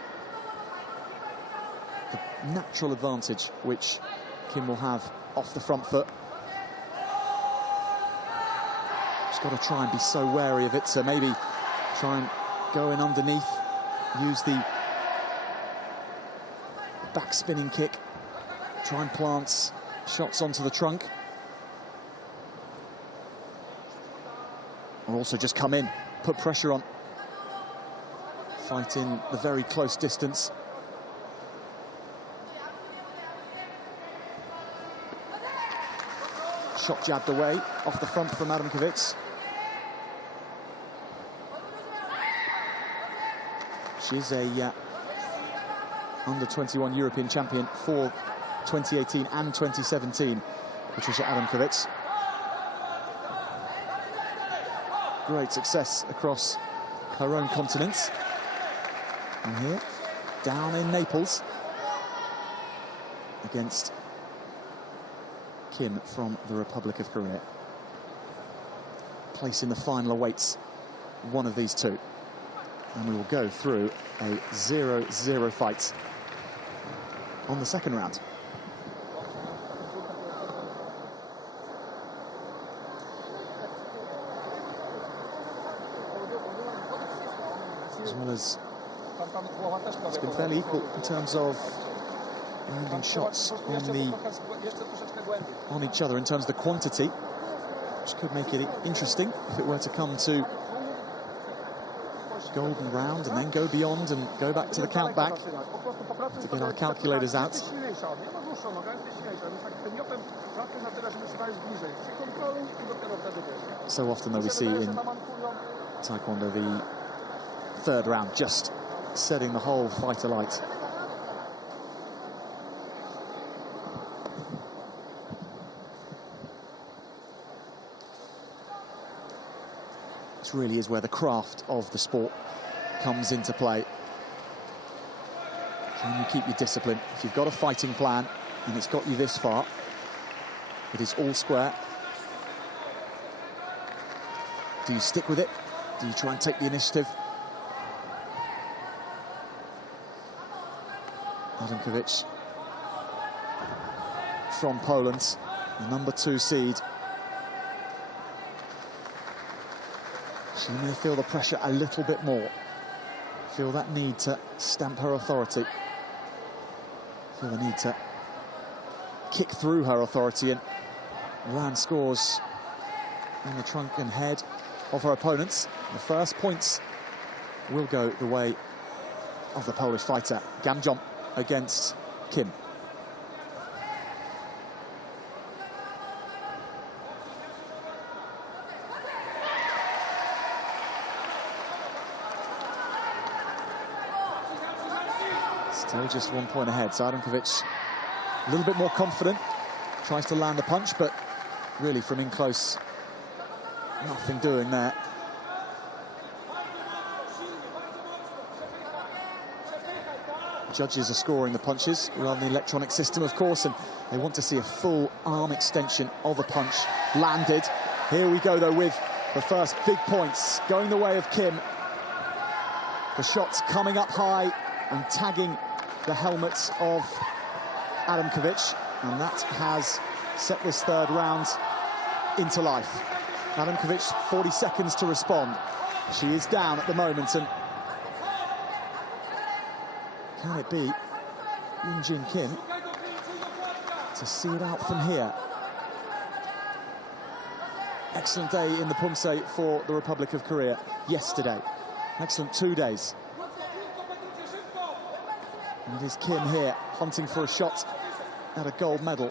the natural advantage which Kim will have off the front foot. She's got to try and be so wary of it, so maybe try and go in underneath, use the back spinning kick, try and plant shots onto the trunk, or also just come in, put pressure on, fight in the very close distance. Shot jabbed away off the front from Adamkovic. She's a under-21 European champion for 2018 and 2017, Patricia Adamkovic. Great success across her own continent. And here, down in Naples, against Kim from the Republic of Korea. Place in the final awaits one of these two. And we will go through a 0-0 fight on the second round. As well as it's been fairly equal in terms of landing shots on each other in terms of the quantity, which could make it interesting if it were to come to golden round and then go beyond and go back to the count back to get our calculators out. So often though we see in Taekwondo the third round just setting the whole fight alight. This really is where the craft of the sport comes into play. Can you keep your discipline? If you've got a fighting plan and it's got you this far, it is all square. Do you stick with it? Do you try and take the initiative? Adamkovic from Poland, the #2 seed. She may feel the pressure a little bit more. Feel that need to stamp her authority. Feel the need to kick through her authority and land scores on the trunk and head of her opponents. The first points will go the way of the Polish fighter, Gamjon against Kim. Still just 1 point ahead. So Adamkovic a little bit more confident, tries to land a punch, but really from in close, nothing doing there. Judges are scoring the punches. We're on the electronic system, of course, and they want to see a full arm extension of a punch landed. Here we go, though, with the first big points going the way of Kim. The shots coming up high and tagging the helmets of Adamkovic, and that has set this third round into life. Adamkovic, 40 seconds to respond. She is down at the moment, and Can it be Yoon-jin Kim to see it out from here? Excellent day in the Pumse for the Republic of Korea yesterday. Excellent 2 days. And it is Kim here hunting for a shot at a gold medal.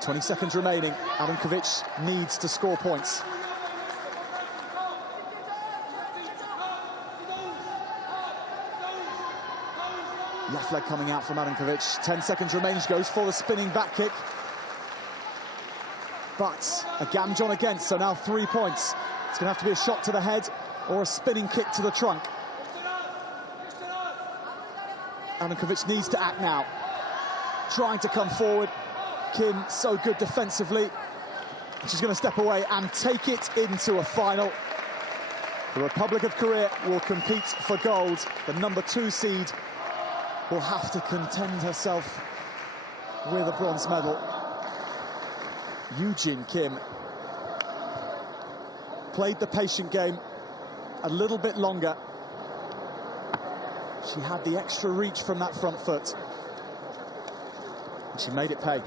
20 seconds remaining. Adankovic needs to score points. Left leg coming out from Adankovic. 10 seconds remaining. She goes for the spinning back kick. But a gamjon against, so now 3 points. It's going to have to be a shot to the head or a spinning kick to the trunk. Adankovic needs to act now. Trying to come forward. Kim so good defensively. She's going to step away and take it into a final. The Republic of Korea will compete for gold. The number 2 seed will have to contend herself with a bronze medal. Yoon-jin Kim played the patient game a little bit longer. She had the extra reach from that front foot. And she made it pay.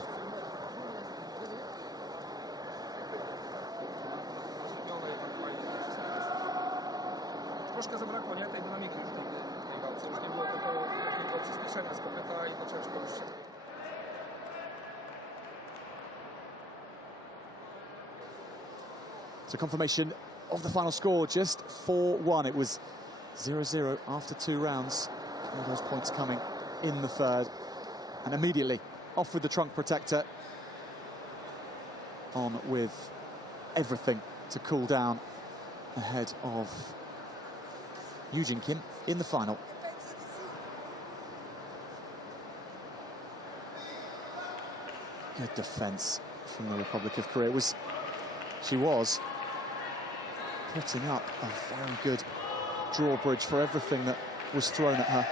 Troszkę zabrakło, nie? Tej dynamiki już w tej walce. Już nie było takiego przyspieszenia z kopyta i zaczęła się poruszać. So confirmation of the final score, just 4-1. It was 0-0 after 2 rounds. All those points coming in the third. And immediately off with the trunk protector. On with everything to cool down ahead of Yoon-jin Kim in the final. Good defence from the Republic of Korea. She was putting up a very good drawbridge for everything that was thrown at her.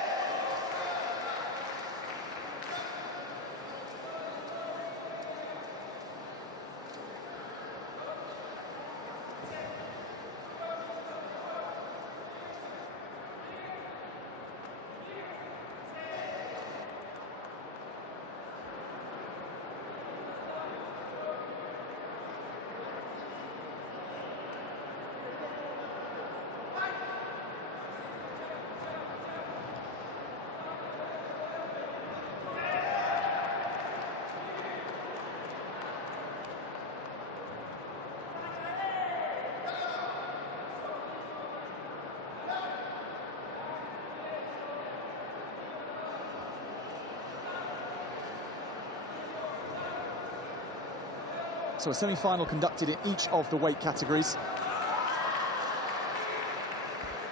So a semi-final conducted in each of the weight categories.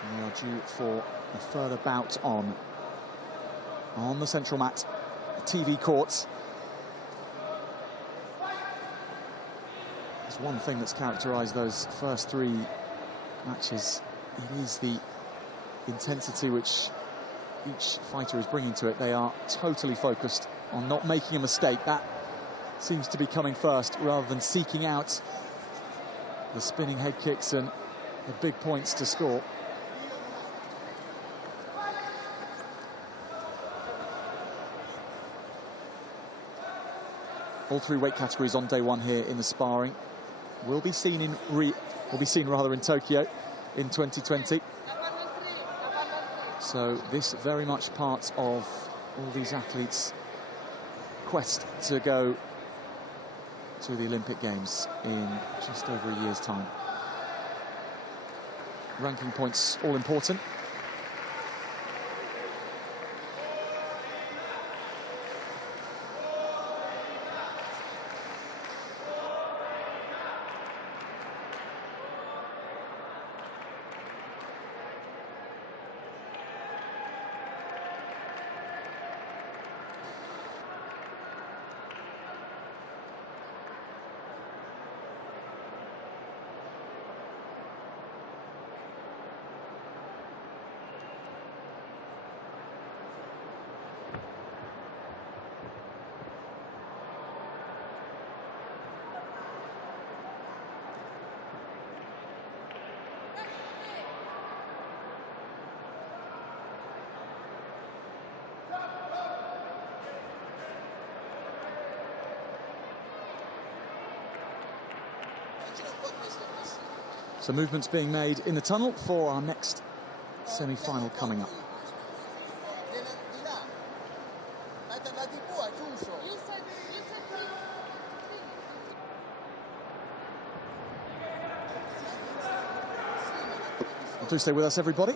And we are due for a further bout on the central mat, TV courts. There's one thing that's characterised those first 3 matches. It is the intensity which each fighter is bringing to it. They are totally focused on not making a mistake. That seems to be coming first, rather than seeking out the spinning head kicks and the big points to score. All 3 weight categories on day 1 here in the sparring will be seen in Tokyo in 2020. So this very much part of all these athletes' quest to go to the Olympic Games in just over a year's time. Ranking points all important. So movements being made in the tunnel for our next semi-final coming up. Do stay with us, everybody.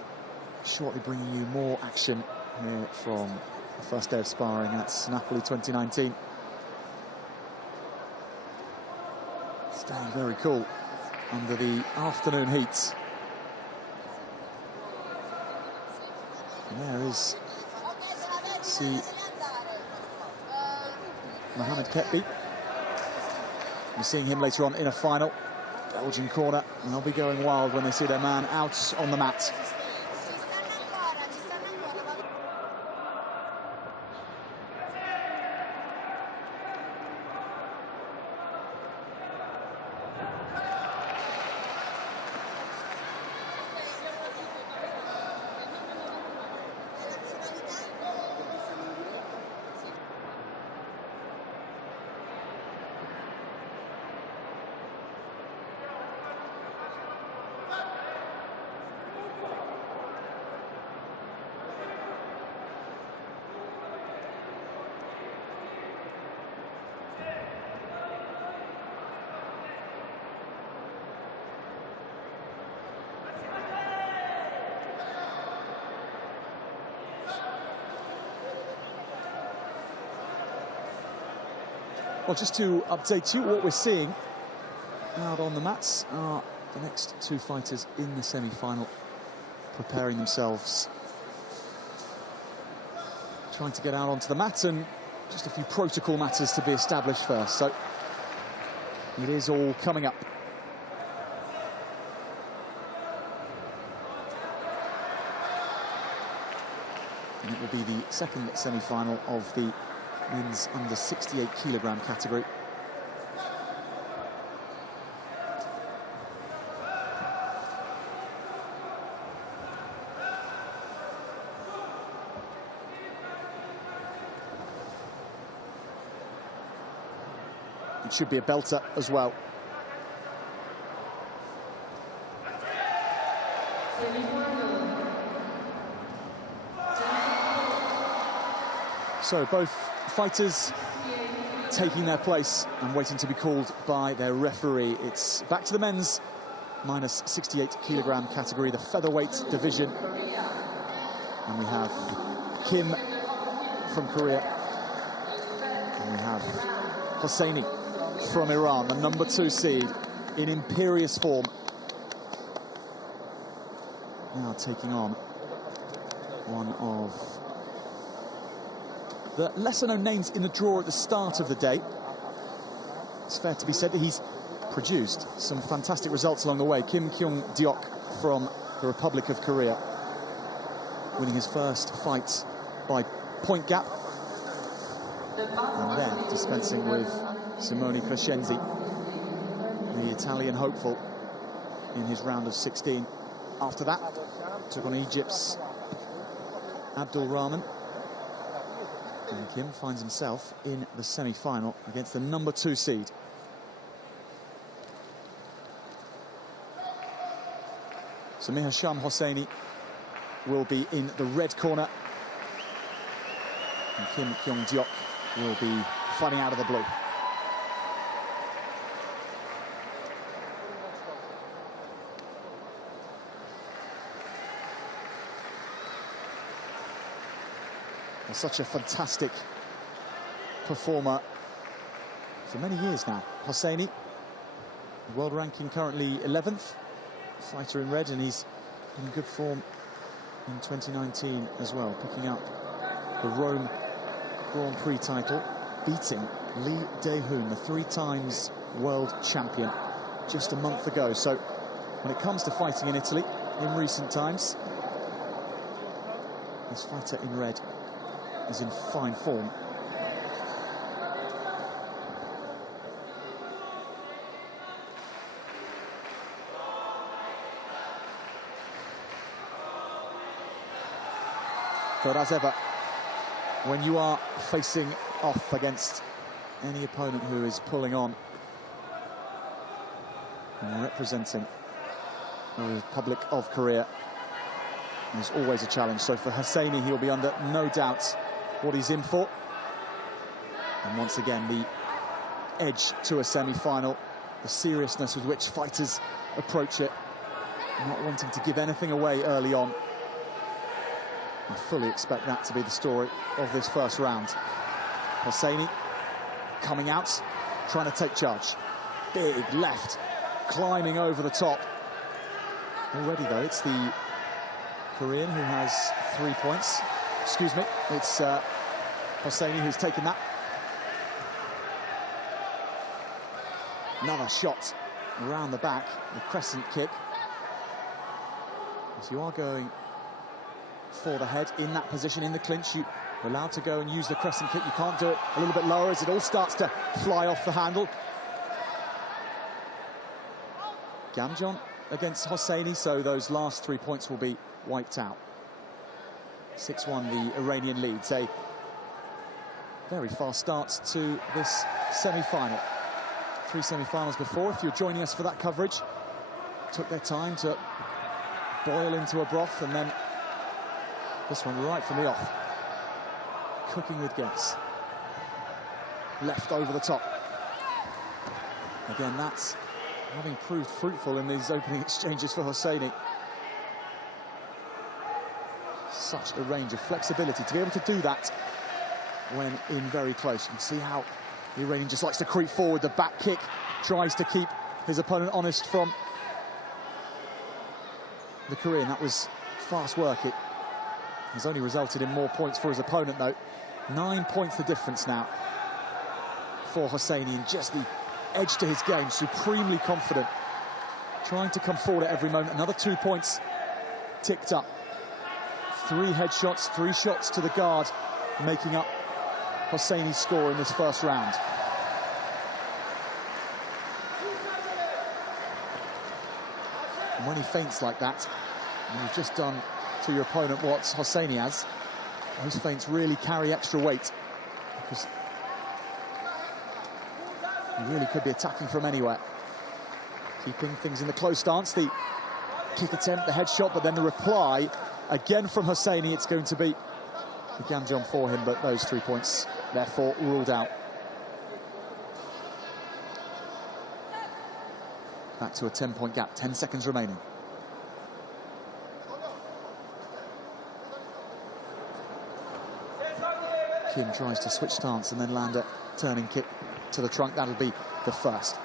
Shortly bringing you more action here from the first day of sparring at Napoli 2019. Staying very cool under the afternoon heat. And there is, see, Mohamed Ketbi. We're seeing him later on in a final. Belgian corner, and they'll be going wild when they see their man out on the mat. Well, just to update you, what we're seeing out on the mats are the next two fighters in the semi-final, preparing themselves, trying to get out onto the mat, and just a few protocol matters to be established first. So it is all coming up. And it will be the second semi-final of the men's under 68kg category. It should be a belter as well. So both fighters taking their place and waiting to be called by their referee. It's back to the men's minus 68kg category, the featherweight division. And we have Kim from Korea. And we have Hosseini from Iran, the #2 seed, in imperious form. Now taking on one of the lesser-known names in the draw at the start of the day. It's fair to be said that he's produced some fantastic results along the way. Kim Kyung-deok from the Republic of Korea, winning his first fight by point gap, and then dispensing with Simone Crescenzi, the Italian hopeful, in his round of 16. After that, took on Egypt's Abdul Rahman. And Kim finds himself in the semi-final against the #2 seed. So Mihasham Hosseini will be in the red corner, and Kim Kyung-deok will be fighting out of the blue. Such a fantastic performer for many years now. Hosseini, world ranking currently 11th, fighter in red, and he's in good form in 2019 as well, picking up the Rome Grand Prix title, beating Lee Dae-hoon, the 3 times world champion, just a month ago. So when it comes to fighting in Italy in recent times, this fighter in red is in fine form. But as ever, when you are facing off against any opponent who is pulling on, and representing the Republic of Korea is always a challenge. So for Hosseini, he'll be under no doubt what he's in for. And once again, the edge to a semi-final, the seriousness with which fighters approach it, not wanting to give anything away early on. I fully expect that to be the story of this first round. Hosseini coming out, trying to take charge. Big left, climbing over the top. Already, though, it's the Korean who has 3 points. Excuse me, it's Hosseini who's taken that. Another shot around the back, the crescent kick. As you are going for the head in that position, in the clinch, you're allowed to go and use the crescent kick. You can't do it a little bit lower as it all starts to fly off the handle. Gamjon against Hosseini, so those last 3 points will be wiped out. 6-1 the Iranian leads. A very fast start to this semi-final. 3 semi-finals before, if you're joining us for that coverage, took their time to boil into a broth, and then this one right from the off, cooking with gas. Left over the top. Again, that's having proved fruitful in these opening exchanges for Hosseini. Such a range of flexibility to be able to do that when in very close. You can see how the Iranian just likes to creep forward. The back kick tries to keep his opponent honest from the Korean. That was fast work. It has only resulted in more points for his opponent, though. 9 points the difference now for Hosseini, and just the edge to his game, supremely confident, trying to come forward at every moment. Another 2 points ticked up. 3 headshots, 3 shots to the guard, making up Hosseini's score in this first round. And when he feints like that, and you've just done to your opponent what Hosseini has, those feints really carry extra weight, because he really could be attacking from anywhere. Keeping things in the close stance, the kick attempt, the headshot, but then the reply again from Hosseini. It's going to be the Gamjon for him, but those 3 points therefore ruled out. Back to a 10-point gap, 10 seconds remaining. Kim tries to switch stance and then land a turning kick to the trunk. That'll be the first.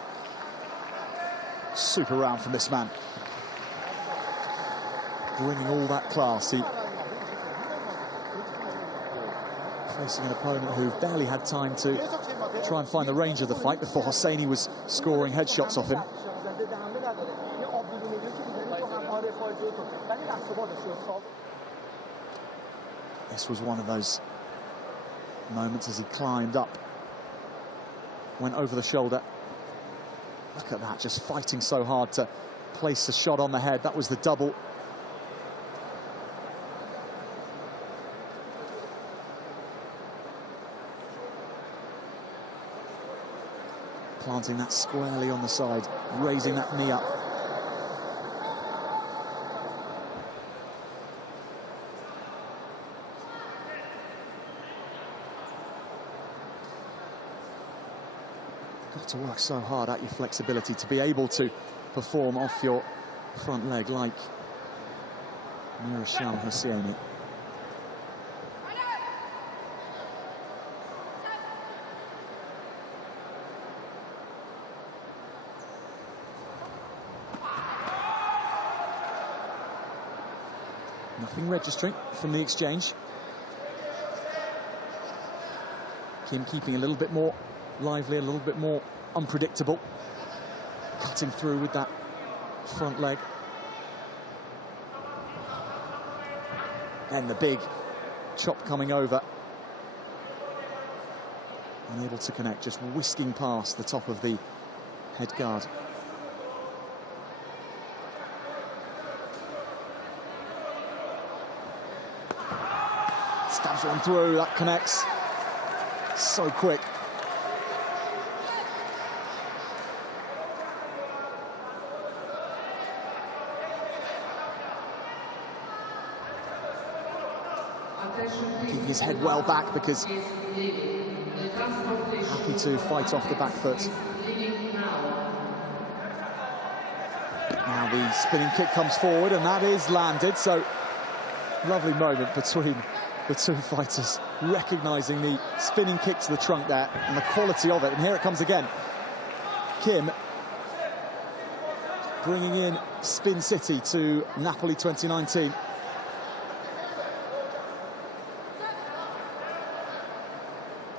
Super round from this man. Bringing all that class. He facing an opponent who barely had time to try and find the range of the fight before Hosseini was scoring headshots off him. This was one of those moments as he climbed up, went over the shoulder. Look at that, just fighting so hard to place the shot on the head. That was the double. Planting that squarely on the side, raising that knee up. Got to work so hard at your flexibility to be able to perform off your front leg like Mirasham Hosseini. Nothing registering from the exchange. Kim keeping a little bit more lively, a little bit more unpredictable. Cutting through with that front leg. And the big chop coming over. Unable to connect, just whisking past the top of the head guard. Stabs one through, that connects. So quick. his head well back because happy to fight off the back foot. Now the spinning kick comes forward, and that is landed. So lovely moment between the two fighters, recognising the spinning kick to the trunk there and the quality of it. And here it comes again. Kim bringing in Spin City to Napoli 2019.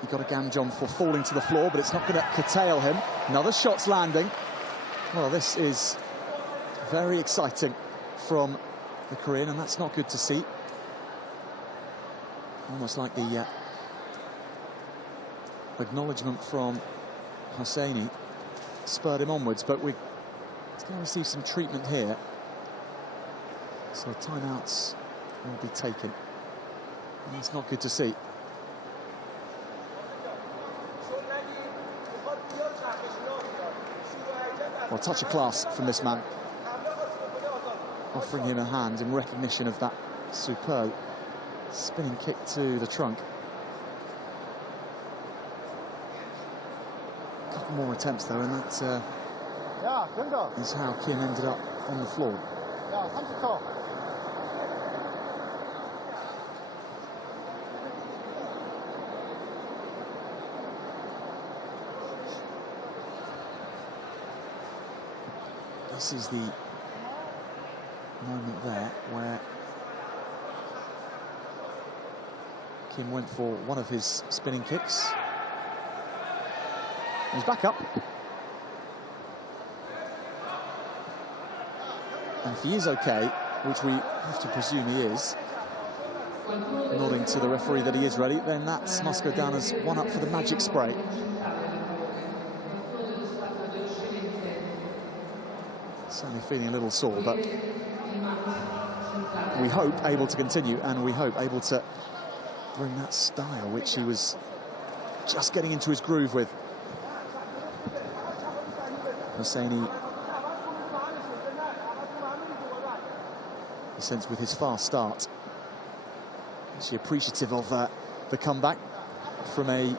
He got a Gamjon for falling to the floor, but it's not going to curtail him. Another shot's landing. Well, this is very exciting from the Korean, and that's not good to see. Almost like the acknowledgement from Hosseini spurred him onwards, but we're going to receive some treatment here. So timeouts will be taken. And it's not good to see. Well, a touch of class from this man, offering him a hand in recognition of that superb spinning kick to the trunk. A couple more attempts though, and that is how Kim ended up on the floor. This is the moment there where Kim went for one of his spinning kicks. He's back up. And if he is okay, which we have to presume he is, nodding to the referee that he is ready, then that must go down as one up for the magic spray. Certainly feeling a little sore, but we hope able to continue, and we hope able to bring that style which he was just getting into his groove with. Hosseini, in a sense, with his fast start, actually appreciative of the comeback. From a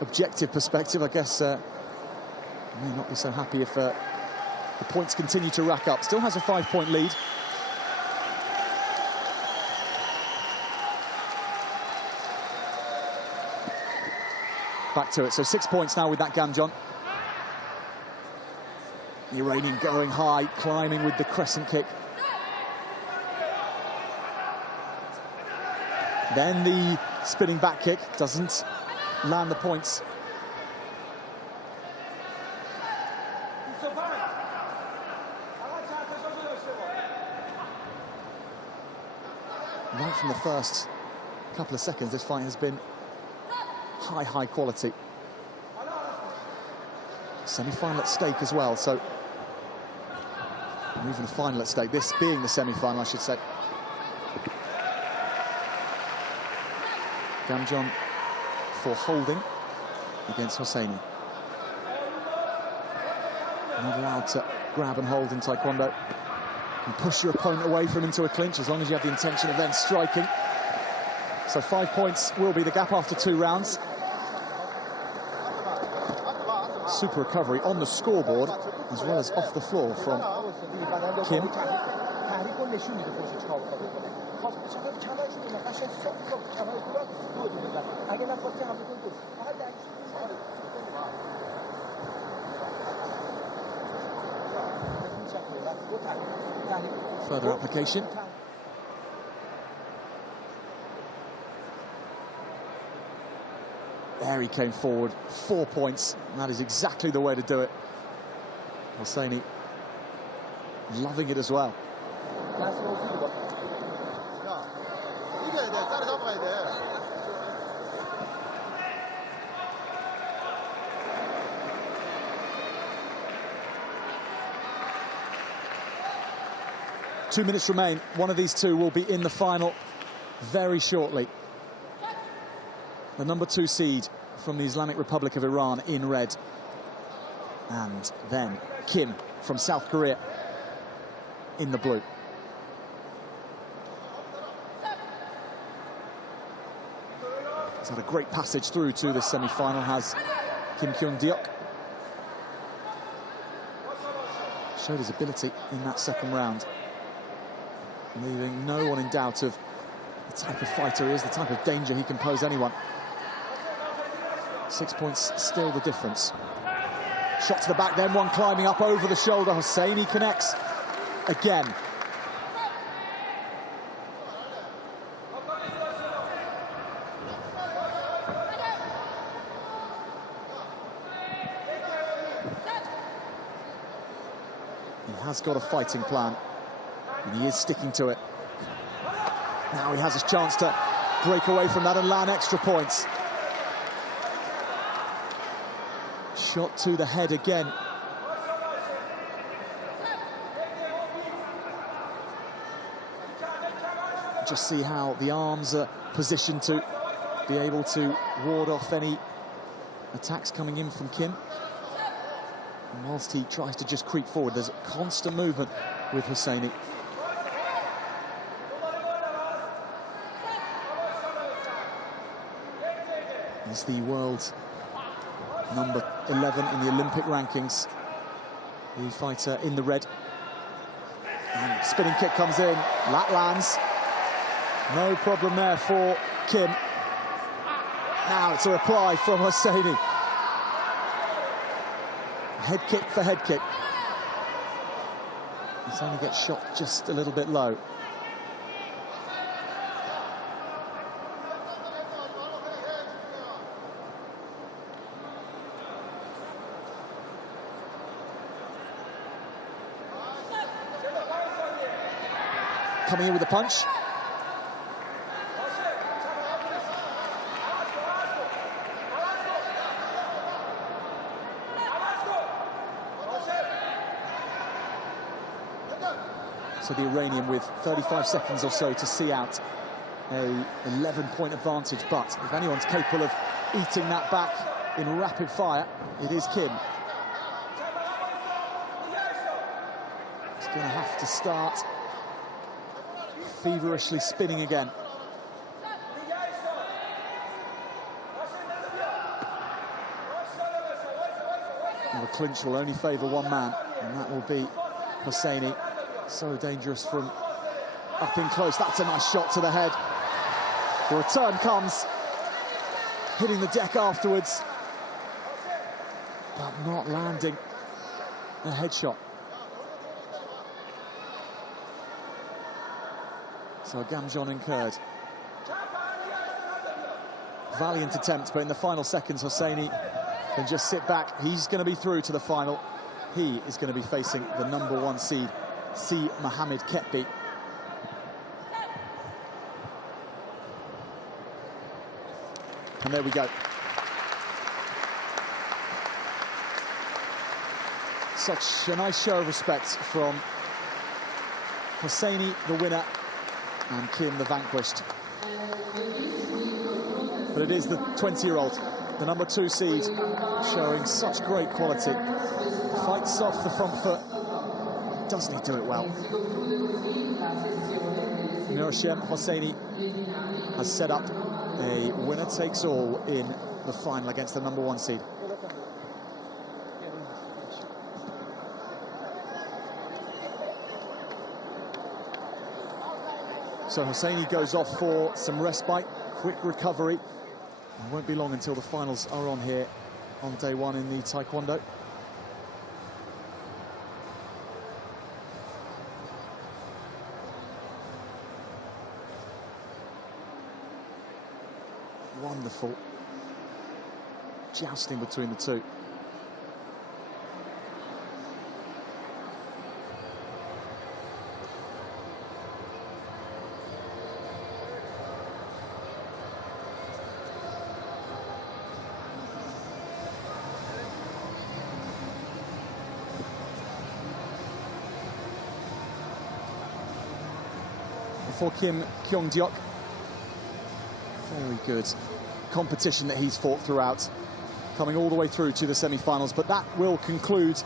objective perspective, I guess may not be so happy if the points continue to rack up. Still has a 5-point lead. Back to it, so 6 points now with that Gamjon. The Iranian going high, climbing with the crescent kick. Then the spinning back kick doesn't land the points. Right from the first couple of seconds, this fight has been high quality. Semi-final at stake as well, so, or even a final at stake, this being the semi-final, I should say. Gamjon for holding against Hosseini. Not allowed to grab and hold in Taekwondo. You push your opponent away from into a clinch as long as you have the intention of then striking. So 5 points will be the gap after 2 rounds. Super recovery on the scoreboard as well as off the floor from Kim. Further application. There he came forward, 4 points, and that is exactly the way to do it. Hosseini loving it as well. Two minutes remain. One of these two will be in the final very shortly. The number 2 seed from the Islamic Republic of Iran in red. And then Kim from South Korea in the blue. had a great passage through to the semi-final, has Kim Kyung-deok. Showed his ability in that second round, leaving no one in doubt of the type of fighter he is, the type of danger he can pose anyone. 6 points still the difference. Shot to the back, then one climbing up over the shoulder. Hosseini connects again. He has got a fighting plan, and he is sticking to it. Now he has his chance to break away from that and land extra points. Shot to the head again. Just see how the arms are positioned to be able to ward off any attacks coming in from Kim. And whilst he tries to just creep forward, there's a constant movement with Hosseini. He's the world number 11 in the Olympic rankings. The fighter in the red. And spinning kick comes in. That lands. No problem there for Kim. Now it's a reply from Hosseini. Head kick for head kick. Hosseini gets shot just a little bit low. Coming in with a punch. So the Iranian with 35 seconds or so to see out a 11-point advantage, but if anyone's capable of eating that back in rapid fire, it is Kim. He's going to have to start feverishly spinning again. And the clinch will only favour one man, and that will be Hosseini. So dangerous from up in close. That's a nice shot to the head. The return comes, hitting the deck afterwards, but not landing a headshot. So Gamjon incurred. Valiant attempt, but in the final seconds, Hosseini can just sit back. He's going to be through to the final. He is going to be facing the #1 seed, C. Mohammed Ketbi. And there we go. Such a nice show of respect from Hosseini, the winner, and Kim, the vanquished. But it is the 20-year-old, the #2 seed, showing such great quality. Fights off the front foot. Doesn't he do it well? Miroshem Hosseini has set up a winner-takes-all in the final against the #1 seed. So Hosseini goes off for some respite, quick recovery. It won't be long until the finals are on here on day one in the Taekwondo. Wonderful jousting between the two. For Kim Kyung-deok, very good competition that he's fought throughout, coming all the way through to the semi-finals. But that will conclude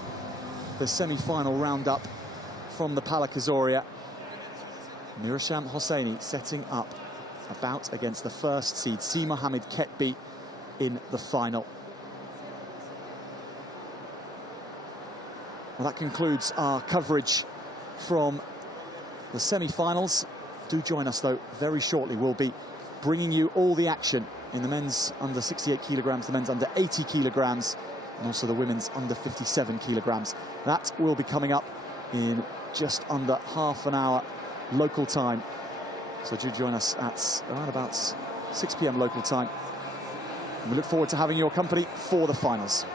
the semi-final roundup from the Palak Azoria. Miroshem Hosseini setting up a bout against the first seed, Si Mohamed Ketbi, in the final. Well, that concludes our coverage from the semi-finals. Do join us, though, very shortly. We'll be bringing you all the action in the men's under 68 kilograms, the men's under 80 kilograms, and also the women's under 57 kilograms. That will be coming up in just under half an hour local time. So do join us at around about 6 p.m. local time. And we look forward to having your company for the finals.